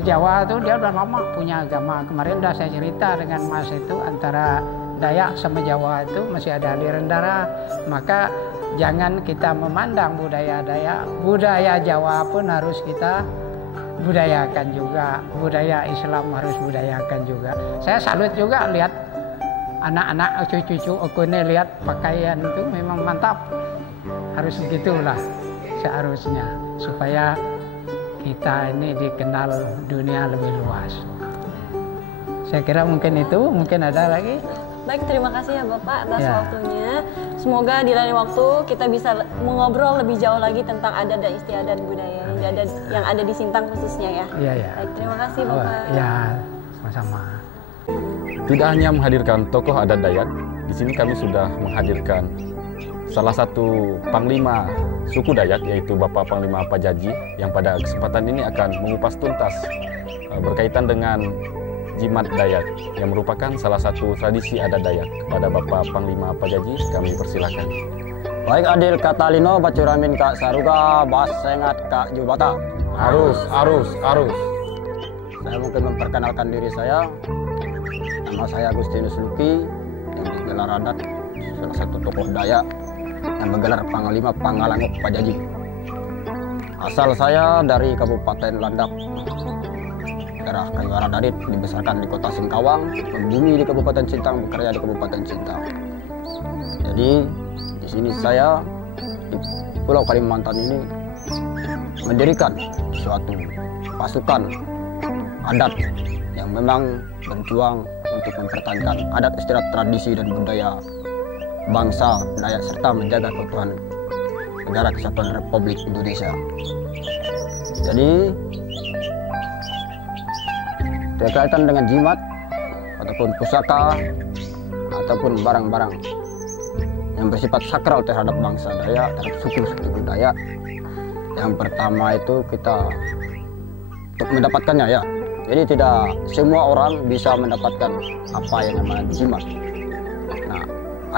Jawa tuh dia udah lama punya agama. Kemarin udah saya cerita dengan Mas itu antara Dayak sama Jawa itu masih ada aliran darah. Maka jangan kita memandang budaya Dayak, budaya Jawa pun harus kita budayakan juga, budaya Islam harus budayakan juga. Saya salut juga lihat anak-anak cucu-cucu aku ini lihat pakaian itu memang mantap. Harus begitulah seharusnya supaya kita ini dikenal dunia lebih luas. Saya kira mungkin itu, mungkin ada lagi. Baik, terima kasih ya Bapak atas waktunya. Semoga di lain waktu kita bisa mengobrol lebih jauh lagi tentang adat dan istiadat budaya yang ada di Sintang khususnya ya. Iya. Baik, terima kasih Bapak. Ya, sama-sama. Tidak hanya menghadirkan tokoh adat Dayak, di sini kami sudah menghadirkan salah satu panglima suku Dayak, yaitu Bapak Panglima Pajaji, yang pada kesempatan ini akan mengupas tuntas berkaitan dengan jimat Dayak, yang merupakan salah satu tradisi adat Dayak. Kepada Bapak Panglima Pajaji, kami persilakan. Baik adil katalino bacuramin kak saruga bahas sengat kak jubata. Arus. Saya mungkin memperkenalkan diri saya. Nama saya Agustinus Luki, yang digelar adat salah satu tokoh Dayak yang bergelar Panglima Pangalangok Pajaji. Asal saya dari Kabupaten Landak, daerah Kayuara Darit, dibesarkan di kota Singkawang, membumi di Kabupaten Sintang, bekerja di Kabupaten Sintang. Jadi di sini saya di Pulau Kalimantan ini mendirikan suatu pasukan adat yang memang berjuang untuk mempertahankan adat istiadat tradisi dan budaya bangsa Dayak serta menjaga keutuhan negara kesatuan Republik Indonesia. Jadi berkaitan dengan jimat ataupun pusaka ataupun barang-barang yang bersifat sakral terhadap bangsa Dayak, terhadap suku-suku Dayak. Yang pertama itu kita untuk mendapatkannya ya. Jadi tidak semua orang bisa mendapatkan apa yang namanya jimat. Nah,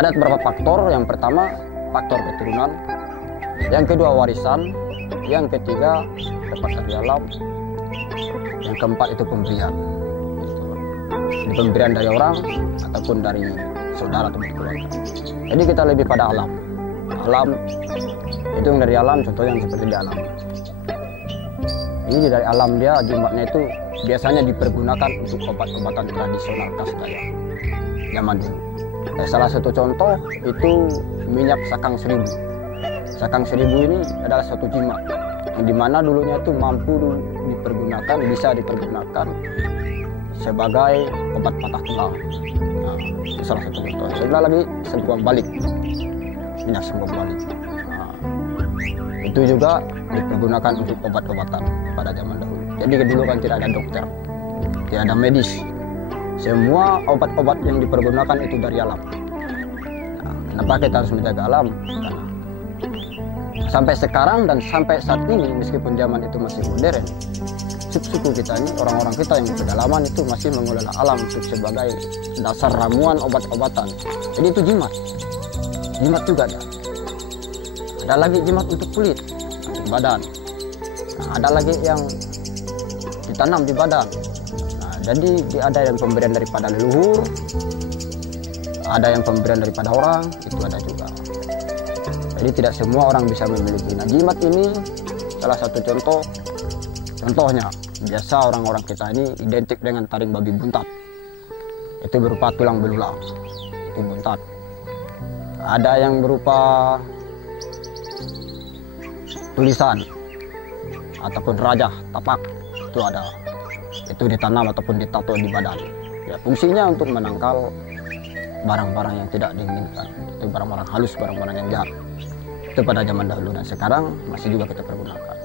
ada beberapa faktor. Yang pertama faktor keturunan, yang kedua warisan, yang ketiga dapat dari alam, yang keempat itu pemberian. Pemberian dari orang ataupun dari saudara atau keluarga. Jadi kita lebih pada alam. Alam itu yang dari alam, contohnya yang seperti di alam. Ini dari alam dia jimatnya itu biasanya dipergunakan untuk obat-obatan tradisional khas Dayak zaman dulu. Salah satu contoh itu minyak sakang seribu. Sakang seribu ini adalah suatu jimat yang dimana dulunya itu mampu dipergunakan, bisa dipergunakan sebagai obat patah tulang. Nah, itu salah satu contoh. Sebelah lagi sengkuang balik, minyak sengkuang balik. Nah, itu juga dipergunakan untuk obat-obatan pada zaman dahulu. Jadi dulu kan tidak ada dokter, tidak ada medis. Semua obat-obat yang dipergunakan itu dari alam. Nah, kenapa kita harus menjaga alam? Karena sampai sekarang dan sampai saat ini, meskipun zaman itu masih modern, suku kita ini, orang-orang kita yang pedalaman itu masih mengelola alam untuk sebagai dasar ramuan obat-obatan. Jadi itu jimat. Jimat juga ada. Ada lagi jimat untuk kulit, untuk badan. Nah, ada lagi yang ditanam di badan. Nah, jadi ada yang pemberian daripada leluhur, ada yang pemberian daripada orang, itu ada juga. Jadi tidak semua orang bisa memiliki. Nah, jimat ini salah satu contohnya. Biasa orang-orang kita ini identik dengan taring babi buntat. Itu berupa tulang belulang, itu buntat. Ada yang berupa tulisan ataupun raja tapak, itu ada. Itu ditanam ataupun ditato di badan. Ya, fungsinya untuk menangkal barang-barang yang tidak diinginkan. Itu barang-barang halus, barang-barang yang jahat. Itu pada zaman dahulu dan sekarang masih juga kita pergunakan.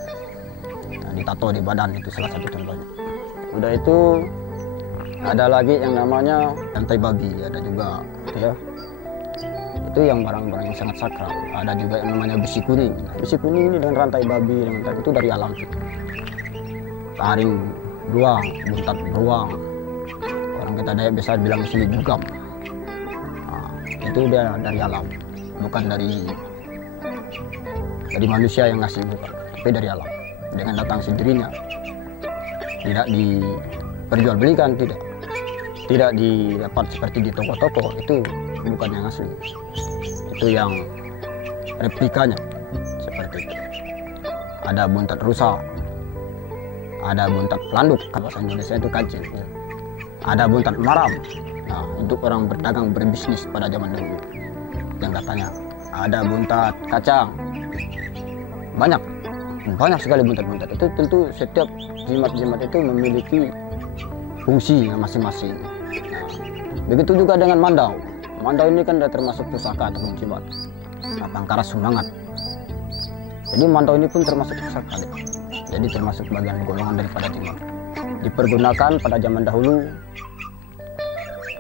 Nah, ditato di badan itu salah satu contohnya. Udah itu ada lagi yang namanya rantai babi, ada juga ya. Itu yang barang-barang yang sangat sakral. Ada juga yang namanya besi kuning. Nah, besi kuning ini dengan rantai babi, dengan itu dari alam. Taring beruang, buntat beruang. Orang kita Dayak biasa bilang sini gugam. itu dia dari alam, bukan dari manusia yang ngasih, bukan, tapi dari alam dengan datang sendirinya, tidak diperjualbelikan, tidak didapat seperti di toko-toko. Itu bukan yang asli, itu yang replikanya seperti itu. Ada buntat rusa, ada buntat pelanduk, kalau bahasa Indonesia itu kancil ya. Ada buntat maram. Nah, untuk orang berdagang berbisnis pada zaman dulu yang katanya ada buntat kacang. Banyak sekali buntat-buntat itu. Tentu setiap jimat-jimat itu memiliki fungsi masing-masing. Nah, begitu juga dengan mandau. Mandau ini kan sudah termasuk pusaka ataupun jimat, pangkara semangat. Jadi mandau ini pun termasuk pusaka, jadi termasuk bagian golongan daripada jimat. Dipergunakan pada zaman dahulu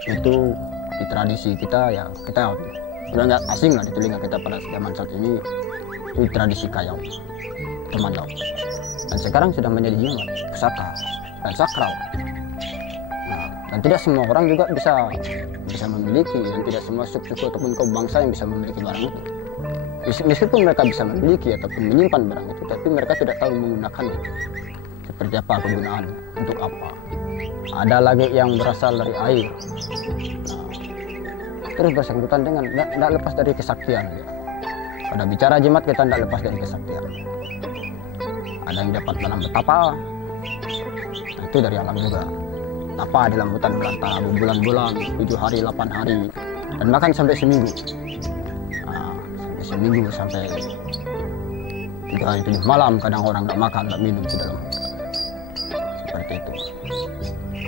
itu di tradisi kita, ya kita sudah nggak asing lah di telinga kita pada zaman saat ini. Itu tradisi kayau atau mandau, dan sekarang sudah menjadi jimat, pusaka dan sakral. Nah, dan tidak semua orang juga bisa memiliki, dan tidak semua suku ataupun kaum bangsa yang bisa memiliki barang itu. Meskipun mereka bisa memiliki ataupun menyimpan barang itu, tapi mereka tidak tahu menggunakannya. Seperti apa kegunaannya, untuk apa. Ada lagi yang berasal dari air. Nah, terus bersangkutan dengan tidak lepas dari kesaktian. Ya. Pada bicara jimat kita tidak lepas dari kesaktian. Ada yang dapat dalam betapa, nah, itu dari alam juga. Tapa dalam hutan belantara berbulan-bulan, 7 hari, 8 hari, dan bahkan sampai seminggu. Seminggu sampai 3 hari 7 malam, kadang orang nggak makan, nggak minum di dalam hutan. Seperti itu.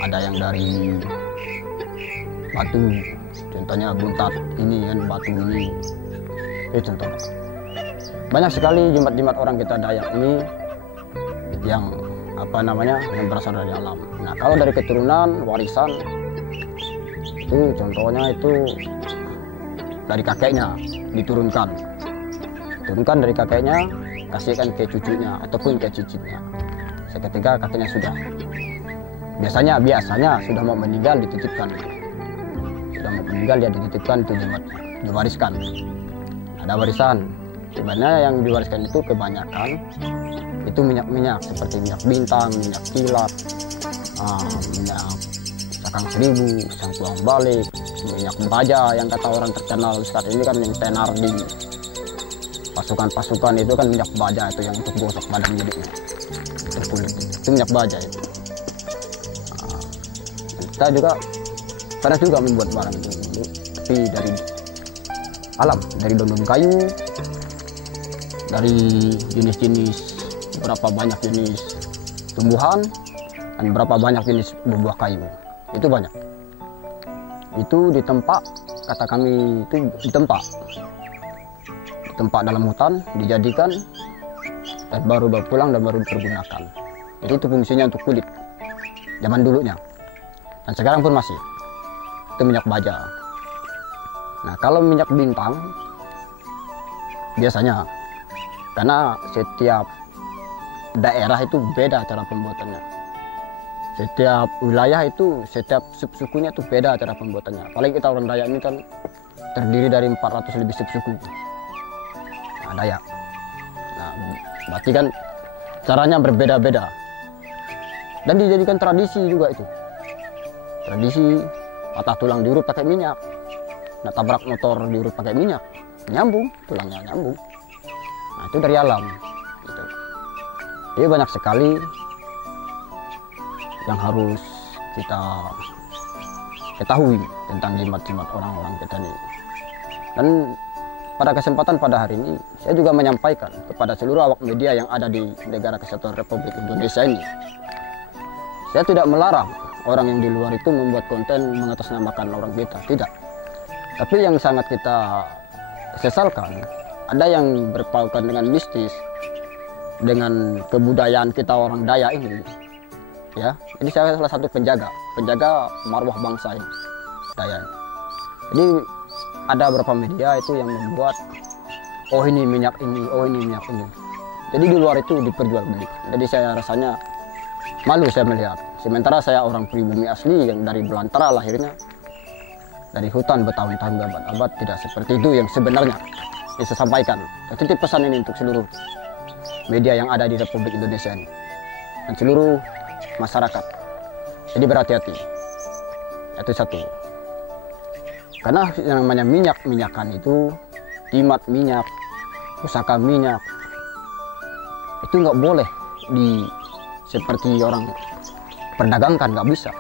Ada yang dari batu, contohnya buntat ini kan, batu ini, itu contohnya. Banyak sekali jimat-jimat orang kita Dayak ini yang yang berasal dari alam. Nah, kalau dari keturunan warisan itu contohnya itu dari kakeknya diturunkan dari kakeknya, kasihkan ke cucunya ataupun ke cicitnya. Seketika kakeknya sudah biasanya sudah mau meninggal dititipkan, dia dititipkan itu jimatnya, diwariskan. Ada warisan, sebenarnya yang diwariskan itu kebanyakan itu minyak seperti minyak bintang, minyak kilat, minyak cakang seribu, sangkuang balik, minyak baja yang kata orang terkenal saat ini kan yang tenar di pasukan itu kan minyak baja itu yang untuk gosok badan jadinya, untuk kulit itu minyak baja itu. Kita juga karena juga membuat barang itu, tapi dari alam, dari daun kayu, dari jenis-jenis berapa banyak jenis tumbuhan dan berapa banyak jenis buah kayu, itu banyak. Itu ditempa, kata kami itu ditempa dalam hutan, dijadikan dan baru pulang dan baru dipergunakan. Jadi itu fungsinya untuk kulit zaman dulunya, dan sekarang pun masih. Itu minyak baja. Nah, kalau minyak bintang biasanya, karena setiap daerah itu beda cara pembuatannya, setiap wilayah itu, setiap subsukunya itu beda cara pembuatannya. Apalagi kita orang Dayak ini kan terdiri dari 400 lebih subsuku. Dayak. Nah, berarti kan caranya berbeda-beda. Dan dijadikan tradisi juga itu. Tradisi patah tulang diurut pakai minyak. Nah, tabrak motor diurut pakai minyak. Nyambung, tulangnya nyambung. Nah, itu dari alam. Gitu. Jadi banyak sekali yang harus kita ketahui tentang jimat-jimat orang-orang kita ini. Dan pada kesempatan pada hari ini, saya juga menyampaikan kepada seluruh awak media yang ada di Negara Kesatuan Republik Indonesia ini. Saya tidak melarang orang yang di luar itu membuat konten mengatasnamakan orang kita, tidak. Tapi yang sangat kita sesalkan, ada yang berpautan dengan mistis, dengan kebudayaan kita orang Dayak ini. Ya, jadi saya salah satu penjaga marwah bangsa ini, Dayak. Jadi ada beberapa media itu yang membuat, oh ini minyak ini, oh ini minyak ini. Jadi di luar itu diperjualbelikan. Jadi saya rasanya malu saya melihat. Sementara saya orang pribumi asli yang dari Belantara lahirnya, dari hutan bertahun-tahun berabad-abad tidak seperti itu yang sebenarnya bisa sampaikan. Titip pesan ini untuk seluruh media yang ada di Republik Indonesia ini dan seluruh masyarakat. Jadi berhati-hati. Itu satu. Karena yang namanya minyak-minyakan itu, jimat minyak, pusaka minyak, itu nggak boleh seperti orang perdagangkan, nggak bisa.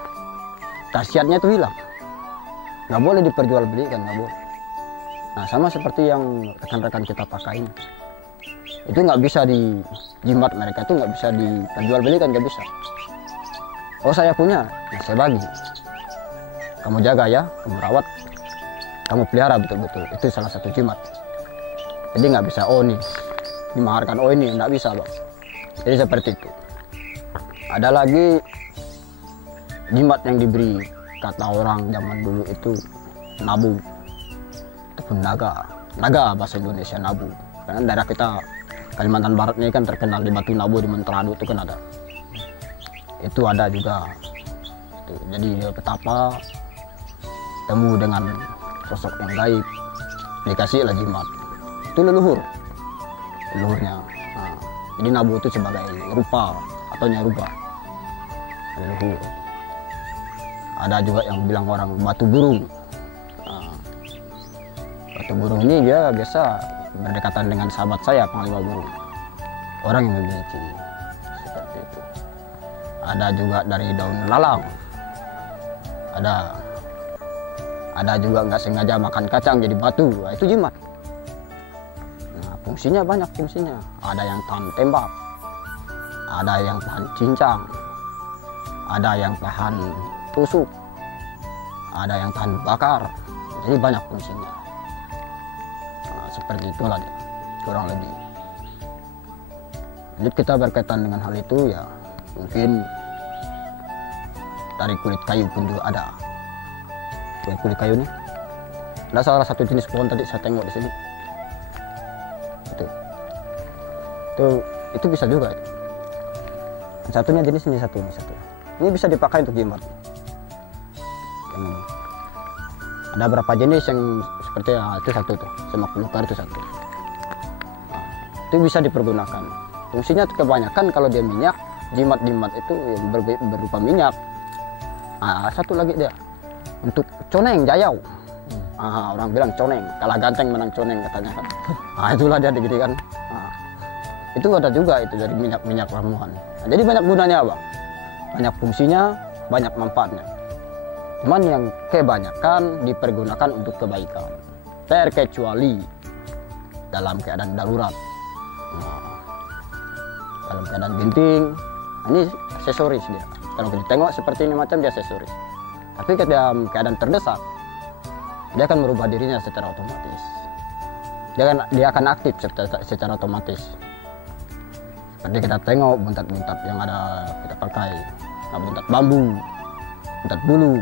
Khasiatnya itu hilang. Nggak boleh diperjualbelikan, nggak boleh. Nah, sama seperti yang rekan-rekan kita pakai ini. Itu nggak bisa jimat mereka itu nggak bisa diperjualbelikan, nggak bisa. Oh, saya punya, nah saya bagi. Kamu jaga ya, kamu rawat, kamu pelihara betul-betul. Itu salah satu jimat. Jadi nggak bisa, oh nih, dimaharkan, oh ini, nggak bisa Bang. Jadi seperti itu. Ada lagi jimat yang diberi, kata orang zaman dulu itu nabu ataupun naga bahasa Indonesia nabu. Karena daerah kita Kalimantan Barat ini kan terkenal di Batu Nabu, di Menteradu itu kan ada. Itu ada juga. Jadi betapa temu dengan sosok yang gaib, dikasih lah jimat. Itu leluhurnya. Nah, jadi nabu itu sebagai rupa atau nyaruba leluhur. Ada juga yang bilang orang batu burung. Nah, batu burung ini dia biasa berdekatan dengan sahabat saya, panglima burung. Orang yang memiliki seperti itu. Ada juga dari daun lalang. Ada juga nggak sengaja makan kacang jadi batu. Nah, itu jimat. Nah, fungsinya banyak fungsinya. Ada yang tahan tembak, ada yang tahan cincang, ada yang tahan tusuk, ada yang tahan bakar. Jadi banyak fungsinya. Nah, seperti itulah dia, kurang lebih. Jadi kita berkaitan dengan hal itu ya mungkin dari kulit kayu pun juga ada. Kulit kayu ini ada salah satu jenis pohon tadi saya tengok di sini. Itu bisa juga. Satunya jenis ini satu. Ini bisa dipakai untuk jimat. Ada berapa jenis yang seperti itu satu tuh, semak belukar itu satu. Nah, itu bisa dipergunakan. Fungsinya kebanyakan kalau dia minyak, jimat-jimat itu yang berupa minyak. Nah, satu lagi dia untuk coneng jayau. Nah, orang bilang coneng, kalah ganteng menang coneng katanya kan. Nah, itulah dia digedikan. Nah, itu ada juga itu dari minyak ramuan. Nah, jadi banyak gunanya Bang. Banyak fungsinya, banyak manfaatnya. Cuman yang kebanyakan dipergunakan untuk kebaikan, terkecuali dalam keadaan darurat. Nah, dalam keadaan genting, ini aksesoris dia. Kalau kita tengok seperti ini macam dia aksesoris. Tapi dalam keadaan terdesak, dia akan merubah dirinya secara otomatis. Dia akan aktif secara otomatis. Seperti kita tengok buntat-buntat yang ada kita pakai, nah, buntat bambu, buntat bulu,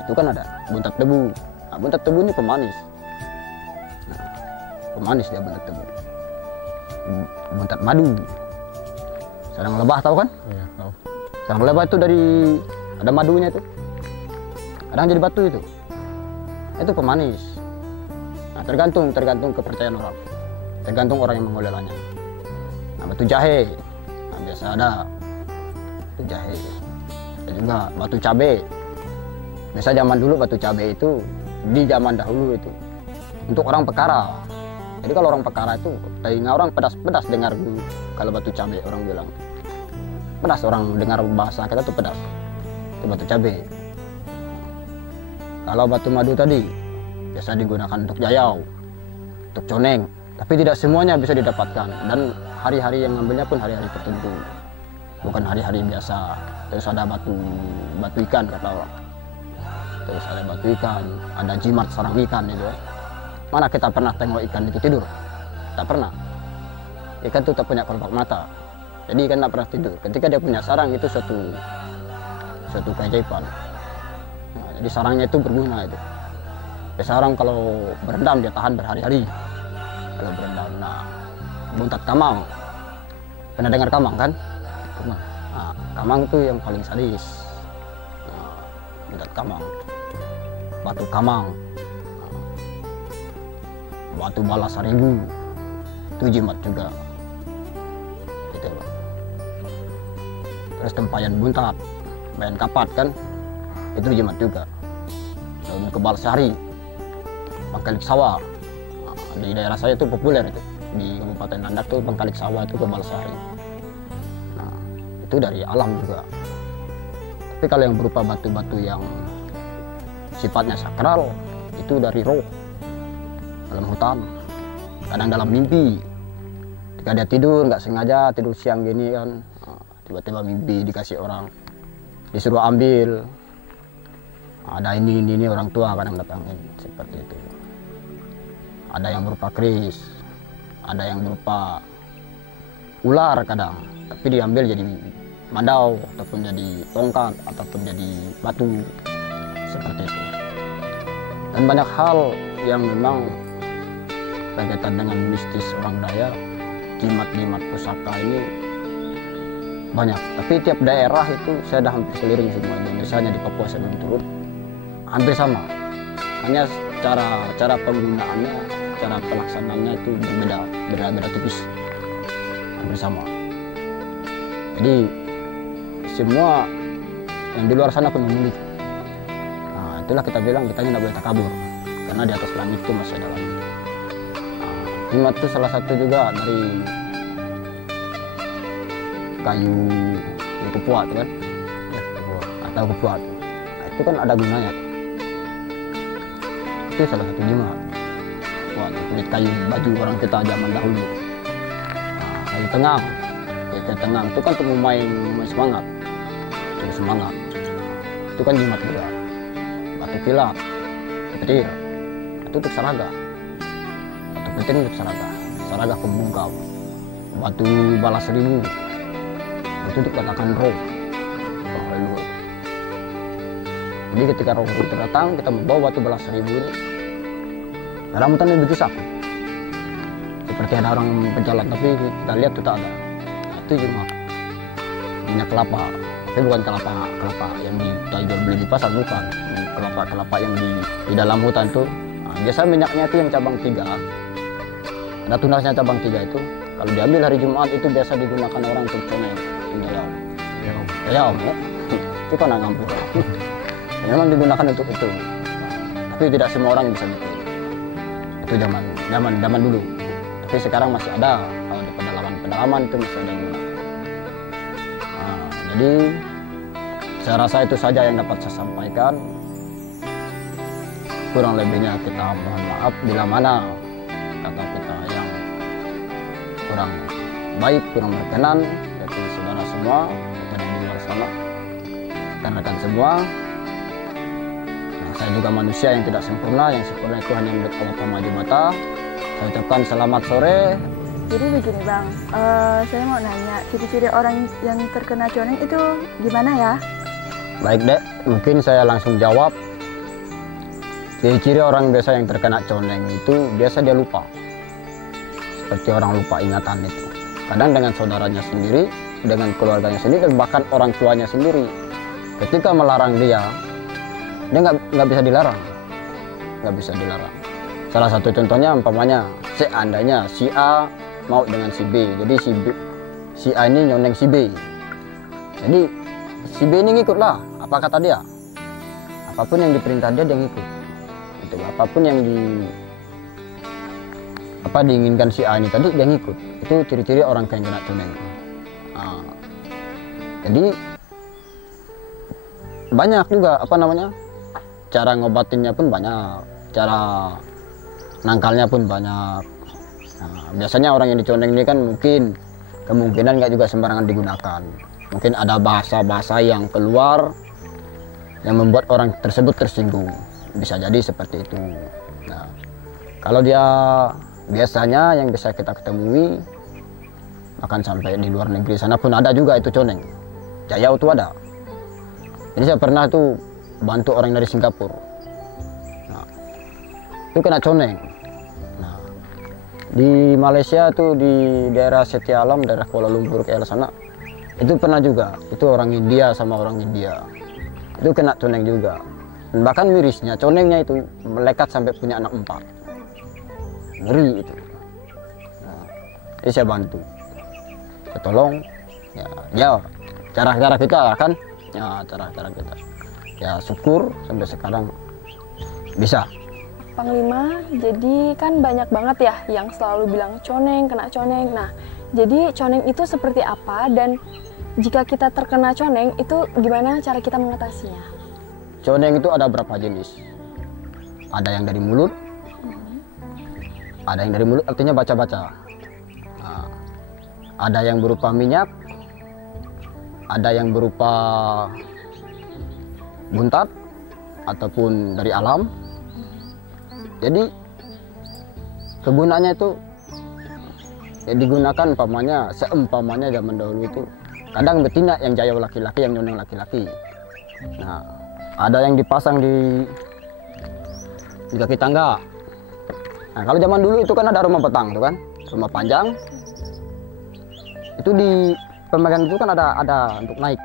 itu kan ada buntat tebu. Nah, buntat tebu ini pemanis. Nah, pemanis dia buntat tebu. Buntat madu, sarang lebah tahu kan? Iya, tahu. Sarang lebah itu dari ada madunya itu. Kadang jadi batu itu. Itu pemanis. Nah, tergantung kepercayaan orang. Tergantung orang yang mengolahnya. Nah, batu jahe. Nah, biasa ada batu jahe. Dan juga batu cabai. Biasa zaman dulu batu cabai itu di zaman dahulu itu untuk orang pekara. Jadi kalau orang pekara itu telinga orang pedas-pedas dengar kalau batu cabai, orang bilang pedas, orang dengar bahasa kita tuh pedas. Itu batu cabai. Kalau batu madu tadi biasa digunakan untuk jayau, untuk coneng, tapi tidak semuanya bisa didapatkan dan hari-hari yang ngambilnya pun hari-hari tertentu, bukan hari-hari biasa. Terus ada batu ikan kata orang. Terus ada batu ikan, ada jimat sarang ikan itu. Mana kita pernah tengok ikan itu tidur? Tak pernah. Ikan itu tak punya kelopak mata, jadi ikan tak pernah tidur. Ketika dia punya sarang itu suatu keajaiban. Nah, jadi sarangnya itu berguna itu. Biasa orang kalau berendam dia tahan berhari-hari. Kalau berendam, nah buntat kamang. Pernah dengar kamang kan? Pernah. Nah, kamang itu yang paling sadis. Nah, buntat kamang. batu kamang, batu bala 1000 itu jimat juga gitu loh. Terus tempayan buntat, main kapat kan itu jimat juga. Daun kebal sari, pangkalik sawah, di daerah saya itu populer itu, di Kabupaten Landak tuh pangkalik sawah itu kebal sari. Nah itu dari alam juga. Tapi kalau yang berupa batu-batu yang sifatnya sakral itu dari roh dalam hutan, kadang dalam mimpi. Ketika dia tidur nggak sengaja tidur siang gini kan, tiba-tiba mimpi dikasih orang, disuruh ambil, ada ini orang tua kadang datangin seperti itu. Ada yang berupa keris, ada yang berupa ular kadang, tapi diambil jadi mandau ataupun jadi tongkat ataupun jadi batu seperti itu. Dan banyak hal yang memang berkaitan dengan mistis orang Dayak, jimat-jimat pusaka ini banyak. Tapi tiap daerah itu saya dah hampir keliling semua. Misalnya di Papua saya belum turun, hampir sama. Hanya cara penggunaannya, cara pelaksanaannya itu berbeda tipis, hampir sama. Jadi semua yang di luar sana pun memiliki. Nah, itulah kita bilang kita tidak boleh takabur, karena di atas langit itu masih ada langit. Jimat itu salah satu juga dari kayu kepuat kan, atau kepuat. Nah, itu kan ada gunanya. Itu salah satu jimat. Kulit kayu baju orang kita zaman dahulu. Nah, kayu tengang. Kayu tengang itu kan untuk memain semangat. Semangat itu kan jimat juga. Batu kilat, petir itu untuk saraga, batu petir untuk saraga pembungkam. Batu bala 1000 itu untuk katakan roh. Jadi ketika roh itu datang, kita membawa batu bala 1000 ini dalam hutan lebih besar, seperti ada orang berjalan tapi kita lihat itu tak ada. Itu jimat minyak kelapa. Tapi bukan kelapa yang kita jual beli di pasar, bukan. Kelapa yang di dalam hutan itu. Nah, biasa minyaknya itu yang cabang 3. Ada tunasnya cabang 3 itu. Kalau diambil hari Jumat itu biasa digunakan orang untuk coneng. Ya, itu kan ngampur. Memang digunakan untuk itu. Tapi tidak semua orang bisa bikin. Itu zaman dulu. Tapi sekarang masih ada. Kalau di pedalaman itu masih ada yang gunakan. Jadi saya rasa itu saja yang dapat saya sampaikan. Kurang lebihnya kita mohon maaf bila mana kata kita yang kurang baik, kurang berkenan dari saudara semua dan di luar sana, karena kan semua. Nah, saya juga manusia yang tidak sempurna, yang sempurna itu hanya menurut Allah Pamaju Mata. Saya ucapkan selamat sore. Jadi begini Bang, saya mau nanya, ciri-ciri orang yang terkena coneng itu gimana ya? Baik Dek, mungkin saya langsung jawab. Ciri-ciri orang biasa yang terkena coneng itu biasa dia lupa. Seperti orang lupa ingatan itu. Kadang dengan saudaranya sendiri, dengan keluarganya sendiri, dan bahkan orang tuanya sendiri. Ketika melarang dia nggak bisa dilarang. Nggak bisa dilarang. Salah satu contohnya umpamanya, seandainya si A mau dengan si B, jadi si A ini nyoneng si B, jadi si B ini ngikutlah apa kata dia, apapun yang diperintah dia ngikut, gitu. Apapun yang diinginkan si A ini tadi dia ngikut. Itu ciri-ciri orang yang kena coneng. Jadi banyak juga cara ngobatinnya pun banyak, cara nangkalnya pun banyak. Nah, biasanya orang yang diconeng ini kan mungkin kemungkinan nggak juga sembarangan digunakan. Mungkin ada bahasa-bahasa yang keluar yang membuat orang tersebut tersinggung. Bisa jadi seperti itu. Nah, kalau dia biasanya yang bisa kita ketemui, bahkan sampai di luar negeri sana pun ada juga itu coneng. Jaya itu ada. Jadi saya pernah tuh bantu orang dari Singapura. Nah, itu kena coneng. Di Malaysia tuh di daerah Setia Alam, daerah Kuala Lumpur ke sana, itu pernah juga. Itu orang India sama orang India. Itu kena coneng juga. Bahkan mirisnya, conengnya itu melekat sampai punya anak 4. Ngeri itu. Nah, jadi saya bantu, saya tolong. Ya cara-cara kita kan, ya cara-cara kita. Ya syukur sampai sekarang bisa. Panglima, jadi kan banyak banget ya yang selalu bilang coneng, kena coneng. Nah, jadi coneng itu seperti apa, dan jika kita terkena coneng itu gimana cara kita mengatasinya? Coneng itu ada berapa jenis? Ada yang dari mulut, ada yang dari mulut artinya baca-baca. Nah, ada yang berupa minyak, ada yang berupa buntat ataupun dari alam. Jadi kegunaannya itu ya digunakan seumpamanya zaman dahulu itu kadang betina yang jayau laki-laki, yang nyoneng laki-laki. Nah, ada yang dipasang di kaki tangga. Nah, kalau zaman dulu itu kan ada rumah petang tuh kan, rumah panjang. Itu di pemegang itu kan ada untuk naik.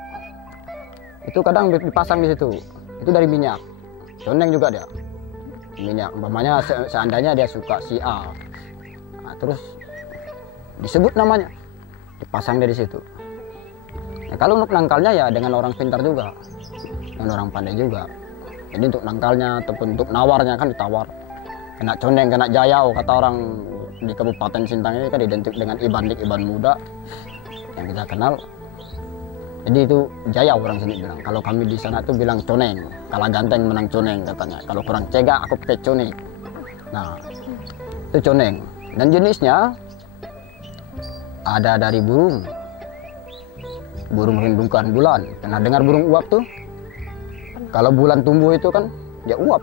Itu kadang dipasang di situ. Itu dari minyak. Coneng juga dia. Minyak. Umpamanya seandainya dia suka si A. Nah, terus disebut namanya. Dipasang dari situ. Nah, kalau untuk nangkalnya ya dengan orang pintar juga. Dengan orang pandai juga. Jadi untuk nangkalnya ataupun untuk nawarnya kan ditawar. Kena coneng, kena jayau, kata orang di Kabupaten Sintang ini kan identik dengan iban muda yang kita kenal. Jadi itu jayau orang sini bilang. Kalau kami di sana tuh bilang coneng. Kalah ganteng menang coneng katanya. Kalau kurang cegak aku pakai coneng. Nah, itu coneng. Dan jenisnya ada dari burung. Burung rindukan bulan. Pernah dengar burung uap tuh? Kalau bulan tumbuh itu kan ya uap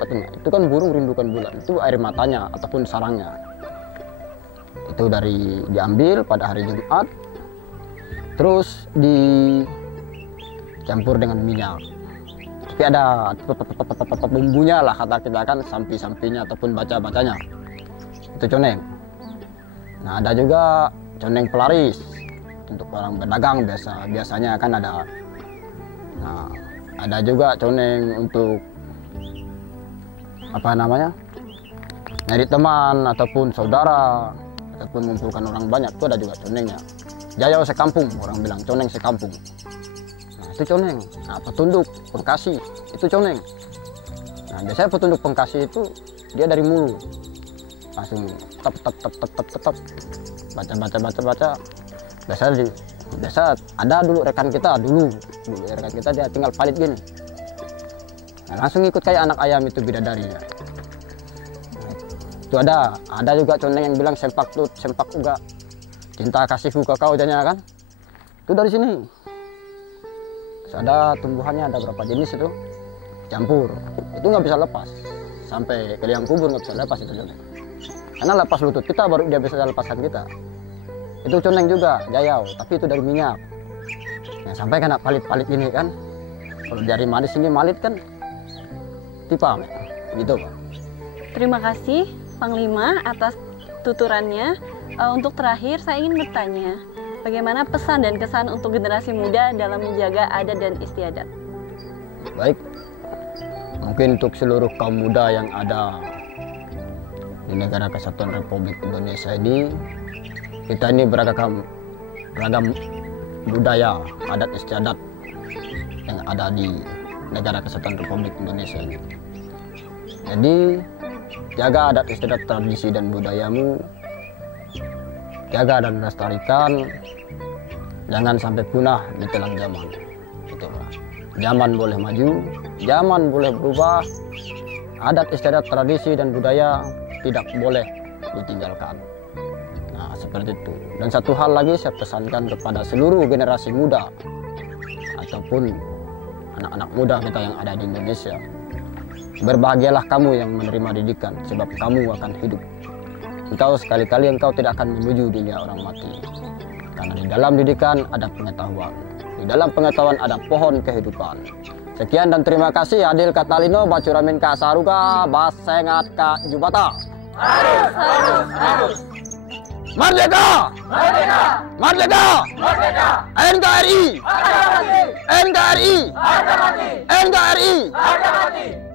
katanya. Itu kan burung rindukan bulan. Itu air matanya ataupun sarangnya. Itu diambil pada hari Jumat. Terus dicampur dengan minyak. Tapi ada bumbunya lah kata kita kan, sampi-sampinya ataupun baca-bacanya. Itu coneng. Nah, ada juga coneng pelaris untuk orang berdagang biasanya kan ada. Nah, ada juga coneng untuk nyari teman ataupun saudara ataupun mengumpulkan orang banyak, itu ada juga conengnya. Jayau sekampung, orang bilang coneng sekampung. Nah, itu coneng. Nah, petunduk pengkasih itu coneng. Nah, biasanya petunduk pengkasih itu dia dari mulut. Langsung tep baca. Biasa ada dulu rekan kita dia tinggal palit gini. Nah, langsung ikut kayak anak ayam itu bidadarinya. Nah, itu ada juga coneng yang bilang sempak uga. Cinta kasihku ke kau jadinya kan. Itu dari sini. Terus ada tumbuhannya ada berapa jenis itu. Campur. Itu nggak bisa lepas. Sampai ke liang kubur nggak bisa lepas itu coneng. Karena lepas lutut kita baru dia bisa lepaskan kita. Itu coneng juga, jayau, tapi itu dari minyak. Nah, sampai kena palit-palit ini kan. Kalau dari manis ini malit kan tipa gitu, Pak. Terima kasih Panglima atas tuturannya. Untuk terakhir saya ingin bertanya, bagaimana pesan dan kesan untuk generasi muda dalam menjaga adat dan istiadat? Baik, mungkin untuk seluruh kaum muda yang ada di Negara Kesatuan Republik Indonesia ini, kita ini beragam budaya, adat istiadat yang ada di Negara Kesatuan Republik Indonesia ini. Jadi jaga adat istiadat, tradisi dan budayamu, jaga dan lestarikan, jangan sampai punah di telang zaman. Itulah. Zaman boleh maju, zaman boleh berubah, adat istiadat, tradisi dan budaya tidak boleh ditinggalkan. Nah, seperti itu. Dan satu hal lagi saya pesankan kepada seluruh generasi muda ataupun anak-anak muda kita yang ada di Indonesia. Berbahagialah kamu yang menerima didikan, sebab kamu akan hidup. Engkau sekali-kali engkau tidak akan menuju dunia orang mati. Karena di dalam didikan ada pengetahuan. Di dalam pengetahuan ada pohon kehidupan. Sekian dan terima kasih. Adil Katalino, Bacuramin Ka Saruga, Basengat Ka Jubata. Harus. Merdeka! Merdeka! Merdeka! Merdeka! NKRI! Harga mati! NKRI! Harga mati! NKRI! Harga mati!